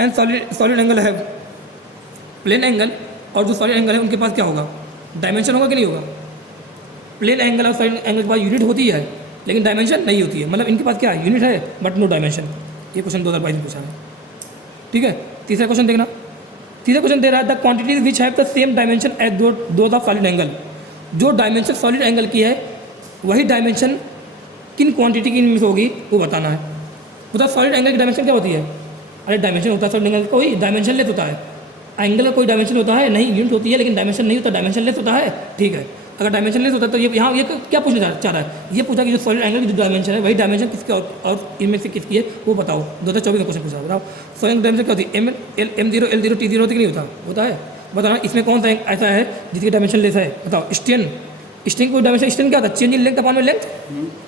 and solid angle है, प्लेन एंगल और जो सॉलिड एंगल है उनके पास क्या होगा डायमेंशन होगा कि नहीं होगा। प्लेन एंगल और सॉलिड एंगल के पास यूनिट होती है लेकिन डायमेंशन नहीं होती है, मतलब इनके पास क्या है यूनिट है बट नो डायमेंशन, ये क्वेश्चन 2022 में पूछा है, ठीक है। तीसरा क्वेश्चन देखना, तीसरा क्वेश्चन दे रहा है the quantities which have the same dimension as those of solid angle, जो डायमेंशन सॉलिड एंगल की है वही डायमेंशन किन क्वांटिटी की इनमें होगी वो बताना है। बताओ सॉलिड एंगल की डायमेंशन क्या होती है, अरे डायमेंशन होता है सॉलिड एंगल का कोई डायमेंशन लेस होता है, एंगल का कोई डायमेंशन होता है नहीं, यूनिट होती है लेकिन डायमेंशन नहीं होता, डायमेंशन लेस होता है, ठीक है। अगर डायमेंशन लेस होता है तो ये यहाँ ये क्या पूछना चाह रहा है, ये पूछा कि जो सॉलिड एंगल की जो डायमेंशन है वही डायमेंशन किसके और इनमें से किसकी है वो बताओ। 2024 का क्वेश्चन पूछा, बताओ सॉलिड डायमेंशन क्या होती है, M0 L0 T0 होती कि नहीं होता है, बताना इसमें कौन सा ऐसा है जिसकी डायमेंशन लेस है, बताओ। स्ट्रिंग कोई डायमेंशन, स्ट्रिंग क्या था चेंज इन लेंथ अपॉन में लेंथ,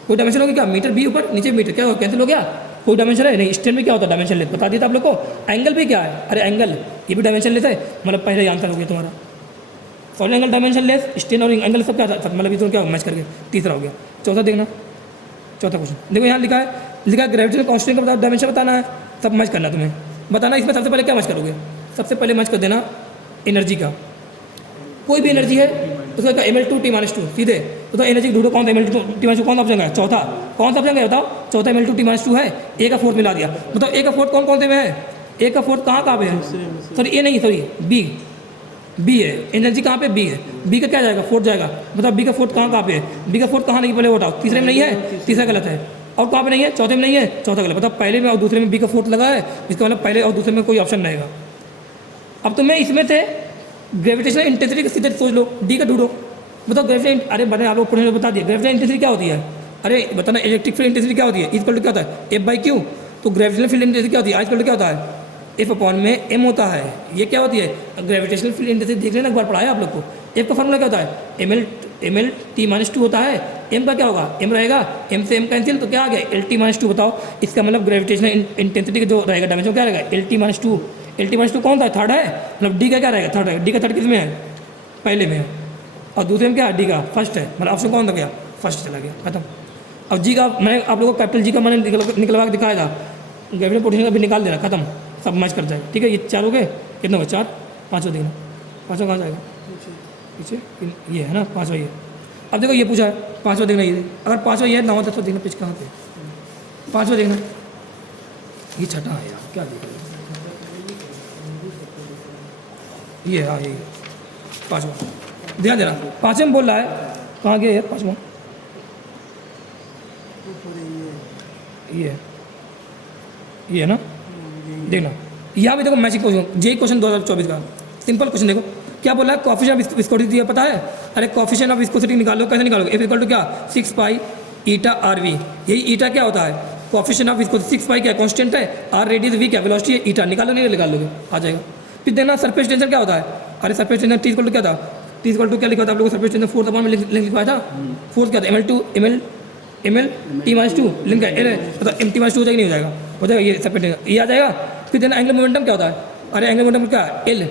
कोई डायमेंशन होगी क्या मीटर बी ऊपर नीचे मीटर, क्या कैंसिल हो गया, कोई डायमेंशन है नहीं। स्ट्रेन में क्या होता है डायमेंशन लेस, बता दिया था आप लोग को। एंगल भी क्या है, अरे एंगल ये भी डायमेंशन लेस है, मतलब पहले आंसर हो गया तुम्हारा solid angle dimension less, strain और एंगल सब क्या था मतलब ये क्या मैच करके तीसरा हो गया। चौथा देखना, चौथा क्वेश्चन देखो यहाँ लिखा है ग्रेविटेशनल कांस्टेंट का डायमेंशन बताना है, सब मैच करना तुम्हें बताना। इसमें सबसे पहले क्या मैच करोगे, सबसे पहले मैच कर देना एनर्जी का, कोई भी एनर्जी है उसका क्या ML2T-2 सीधे, तो एनर्जी ढूंढो कौन सा ML2T-2 कौन सा ऑप्शन है, चौथा कौन सा ऑप्शन है बताओ, चौथा ML2T-2 है। ए का फोर्थ मिला दिया, बताओ ए का फोर्थ कौन से में है, ए का फोर्थ कहाँ पे है, सॉरी ए नहीं सॉरी बी है, एनर्जी कहाँ पे बी है, बी का क्या जाएगा फोर्थ जाएगा, बताओ बी का फोर्थ कहाँ पे है, बी का फोर्थ कहाँ नहीं पहले बताओ, तीसरे में नहीं है, तीसरा गलत है, और कहाँ पे नहीं है चौथे में नहीं है, चौथा गलत, बताओ पहले में और दूसरे में बी का फोर्थ लगा है, इसका मतलब पहले और दूसरे में कोई ऑप्शन रहेगा। अब तुम्हें इसमें से ग्रेविटेशनल इंटेंसिटी का सीधे सोच लो, डी का ढूंढो, बताओ ग्रेविटेशनल, अरे बने आप लोग बता दिए ग्रेविटेशनल इंटेंसिटी क्या होती है, अरे बताना इलेक्ट्रिक फील्ड इंटेंसिटी क्या होती है, इक्वल टू क्या होता है F/Q, तो ग्रेविटेशनल फील्ड इंटेंसिटी क्या होती है, आजकल क्या होता है, एफ अपॉन में एम होता है। ये क्या होती है ग्रेविटेशनल फील्ड इंटेंसिटी, देख लेना एक बार पढ़ाया आप लोग को। एफ का फॉर्मूला क्या होता है, M L T minus two होता है। एम का क्या होगा, एम रहेगा, एम से एम कैंसिल तो क्या आ गया एल टी माइनस टू। बताओ इसका मतलब ग्रेविटेशनल इंटेंसिटी का जो रहेगा डायमेंशन क्या रहेगा L T minus to. L T minus to कौन था, थर्ड है, मतलब डी का क्या रहेगा थर्ड है। डी का थर्ड किस में है, पहले में है, और दूसरे में क्या है डी का फर्स्ट है, मतलब ऑप्शन कौन था गया, फर्स्ट चला गया, खत्म। अब जी का मैंने आप लोगों को कैपिटल जी का मैंने निकलवा के दिखाया था, ग्रेविटेशनल पोटेंशियल का भी निकाल देना, खत्म, सब मैच कर जाएगा। ठीक है, ये चार हो गए, कितना हुआ चार, पाँचों देखना, पाँचों कहाँ जाएगा पीछे, ये है ना पाँचवा ये। अब देखो ये पूछा है पाँचवा देखना, ये अगर पाँचवा ये है नौ दस देखना पिच कहाँ पे, पाँचवा देखना, ये छठा है यार क्या देखा, ये हाँ ये पाँचवा, ध्यान देना पाँचवें में बोल रहा है, कहाँ गया यार पाँचवा, ये है ना, देखना यहाँ भी देखो मैजिक क्वेश्चन, जे क्वेश्चन 2024 का सिंपल क्वेश्चन देखो क्या बोला है, कोएफिशिएंट ऑफ विस्कोसिटी दिया पता है, अरे कोएफिशिएंट ऑफ विस्कोसिटी निकालो, कैसे निकालोगे, एफ इक्वल टू क्या 6 पाई ईटा आर वी, यही ईटा क्या होता है, कोएफिशिएंट ऑफ विस्कोसिटी 6 पाई क्या कांस्टेंट है, आर रेडियस वी क्या वेलोसिटी है, ईटा निकालो, नहीं निकाल लोगे आ जाएगा। फिर देखना सरफेस टेंशन क्या होता है, अरे surface tension T equal to क्या था, टी इक्वल टू क्या लिखा था आप लोगों को, सरफेस टेंशन फोर्थ अपॉन में लिखवाया था, फोर्थ क्या था M L T minus two link है, मतलब एम टी माइनस टू हो जाएगा, नहीं हो जाएगा ये सरफेस टेंशन, ये आ जाएगा। फिर देना एंगुलर मोमेंटम क्या होता है, अरे एंगुलर मोमेंटम क्या एल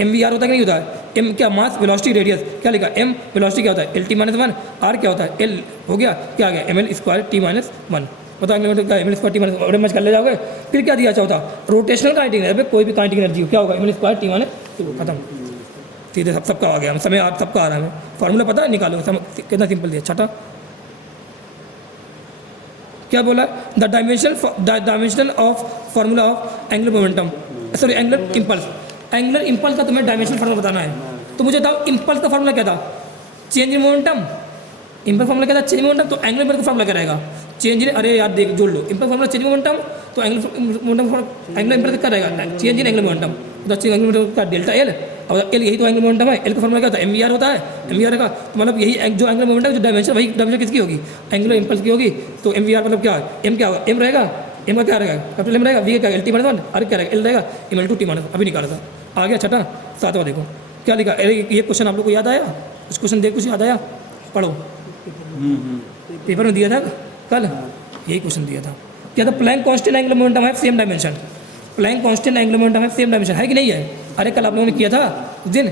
एम वी आर होता है कि नहीं होता है, एम क्या मास वेलोसिटी रेडियस क्या लिखा, एम वेलोसिटी क्या होता है L T minus one, R क्या होता है एल हो गया क्या आ गया M L square T minus one, बताओ एंगुलर मोमेंटम क्या M L square T minus और मैच कर ले जाओगे। फिर क्या दिया चौथा रोटेशनल काइनेटिक एनर्जी, कोई भी काइनेटिक एनर्जी हो क्या होगा M L square T minus two, खत्म, सीधे सबका आ गया, समय सबका आ रहा है, हमें फार्मूला पता है निकालो, कितना सिंपल दिया। छठा क्या बोला, the dimension of formula of angular momentum, sorry angular impulse, angular impulse का तुम्हें डायमेंशन फार्मूला बताना है, तो मुझे बताओ इम्पल्स का फार्मूला क्या था, change in momentum, impulse formula क्या था चेंज इन मोमेंटम, तो एंगुलर इम्पल्स का फार्मूला क्या रहेगा चेंज इन, अरे यार देख जोड़ लो, impulse formula change in momentum, तो एंगुलर इम्पल्स क्या रहेगा चेंज इन एंगुलर मोमेंटम, तो चेंज एंगुलर मोमेंटम का डेल्टा एल, अब एल यही तो एंगुलर मोमेंटम है, एल का फार्मूला क्या होता है एम वी आर होता है, एम वी आर का तो मतलब यही जो एंगुलर मोमेंटम जो डायमेंशन वही डायमेंशन किसकी होगी एंगुलर इम्पल्स की होगी, तो एम वी आर मतलब क्या है एम क्या होगा एम रहेगा, एम का क्या रहेगा कैपिटल एम रहेगा, वी का L T minus one, R क्या रहेगा एल रहेगा M L two T minus, अभी निकाला था आ गया। छठा सातवां देखो क्या लिखा, अरे ये क्वेश्चन आप लोग को याद आया, कुछ क्वेश्चन देख कुछ याद आया, पढ़ो पेपर में दिया था कल, यही क्वेश्चन दिया था क्या था, प्लैंक कांस्टेंट एंगुलर मोमेंटम है same dimension, Planck constant angular momentum है सेम डायमेंशन है कि नहीं है, अरे कल आप लोगों ने किया था उस दिन,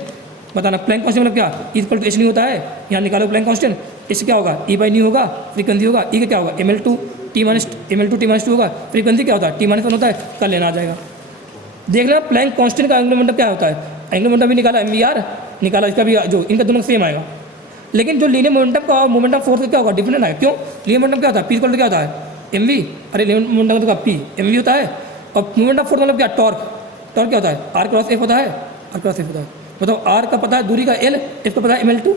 बताना प्लैंक कांस्टेंट मतलब क्या इक्वल टू एच नहीं होता है, यहाँ निकालो प्लैंक कांस्टेंट, इससे क्या होगा ई बाई न्यू होगा, फ्रीक्वेंसी होगा ई का क्या होगा M L two T minus two होगा, फ्रीक्वेंसी क्या होता है टी माइनस वन होता है, कल लेना आ जाएगा। देख लेना प्लैंक कांस्टेंट का एंगुलर मोमेंटम क्या होता है, एंगुलर मोमेंटम भी निकाला एम वी आर निकाला, इसका भी जो इनका दोनों सेम आएगा, लेकिन जो लीनियर मोमेंटम का मोमेंटम फोर्स का क्या होगा डिफरेंट है, क्यों लीनियर मोमेंटम क्या होता है पी इक्वल टू क्या होता है एम वी, अरे लीनियर मोमेंटम का पी एम वी होता है, और मोमेंट ऑफ फोर्स मतलब क्या टॉर्क, टॉर्क क्या होता है आर क्रॉस एफ होता है, आर क्रॉस एफ होता है, मतलब आर का पता है दूरी का एल, एफ का पता है M L two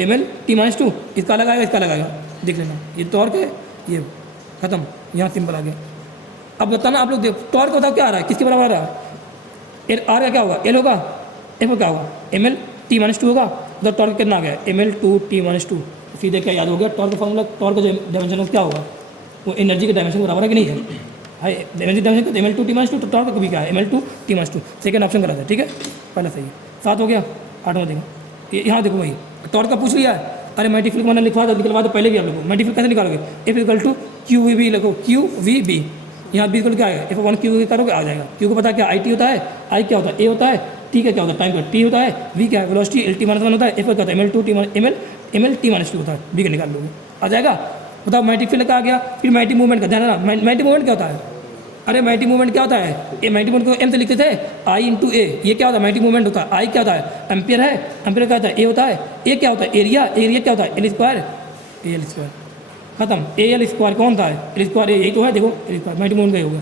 M L T minus two, इसका लगाएगा इसका लगाएगा, देख लेना ये टॉर्क है ये खत्म, यहाँ सिंपल आ गया। अब बताना आप लोग देख टॉर्क बताओ क्या आ रहा है किसके बराबर आ रहा है, एल आर का क्या होगा एल होगा, एफ का क्या होगा M L T minus two होगा, तो टॉर्क कितना आ गया M L two T minus two, सीधे क्या याद हो गया टॉर्क का फॉर्मूला, टॉर्क का जो डायमेंशन क्या होगा वो एनर्जी के डायमेंशन बराबर है कि नहीं है, high energy dimension M L two T minus two, तो टॉर्क कभी क्या है M L two T minus two, second option करा था ठीक है, पहला सही है। 7 हो गया, 8वां देखो यहाँ देखो वही टॉर्क का पूछ लिया है, अरे मैटिफिक मैंने लिखवा था निकलवा दो पहले भी आप लोग, मैटिफिक कैसे निकालोगे F equal to Q V B लिखो, क्यू वी बी यहाँ बी इक्वल क्या आएगा एफ वन क्यू करोगे आ जाएगा, क्यू को पता क्या आई टी होता है, आई क्या होता है ए होता है, टी का क्या होता है टाइम का टी होता है, वी क्या है velocity L T minus one होता है, एफ क्या होता है M L two T M L T minus two होता है, बी का निकाल लोगे आ जाएगा। बताओ मैटिक फिर आ गया, फिर मैटिक मूवमेंट का ध्यान रखना, मैटिक मूवमेंट क्या होता है, अरे मैटिक मूवमेंट क्या होता है ए मैटिक मूवमेंट को एम से लिखते थे आई इंटू ए, ये क्या होता है मैटिक मूवमेंट होता है, आई क्या होता है एम्पियर है, एम्पियर क्या होता है ए होता है, ए क्या होता है एरिया, एरिया क्या होता है L square, A L square खत्म, ए एल स्क्वायर कौन था एल स्क्वायर यही तो है देखो एल स्क्वायर मैटिक मूवमेंट का ही होगा।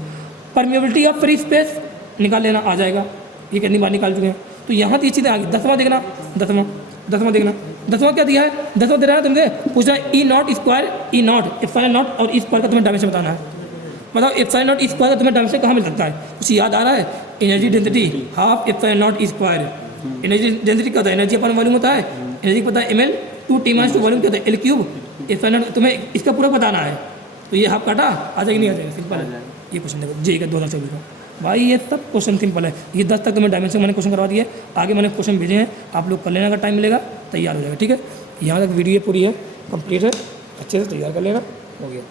परमिएबिलिटी ऑफ फ्री स्पेस निकाल लेना आ जाएगा, ये कितनी बार निकाल चुके हैं, तो यहाँ तो ये चीज़ें आ गई। 10वां देखना, 10वां देखना, 10वां क्या दिया है, 10वां दे रहा है तुमसे पूछ रहा है E naught square, E naught epsilon naught और ई स्क्वायर का तुम्हें डायमेंशन बताना है, बताओ एप्सिलॉन नॉट ई स्क्वायर का तुम्हें डायमेंशन कहाँ मिल सकता है, कुछ याद आ रहा है, energy density half epsilon not E square, energy density क्या होता है एनर्जी अपन वॉल्यूम होता है, एनर्जी पता है M L two T minus two volume क्या होता है एल क्यूब, एप्सिलॉन नॉट तुम्हें इसका पूरा बताना है, तो ये हाफ काटा आ जाएगी नहीं आ जाएगा, सिंपल है। ये क्वेश्चन देखो जे का 2024 का भाई, ये सब क्वेश्चन सिंपल है। ये 10 तक तो मैं डायमेंशन मैंने क्वेश्चन करवा दिए, आगे मैंने क्वेश्चन भेजे हैं, आप लोग कर लेने का टाइम मिलेगा, तैयार हो जाएगा। ठीक है, यहाँ तक वीडियो पूरी है, कंप्लीट है, अच्छे से तैयार कर लेना, हो गया।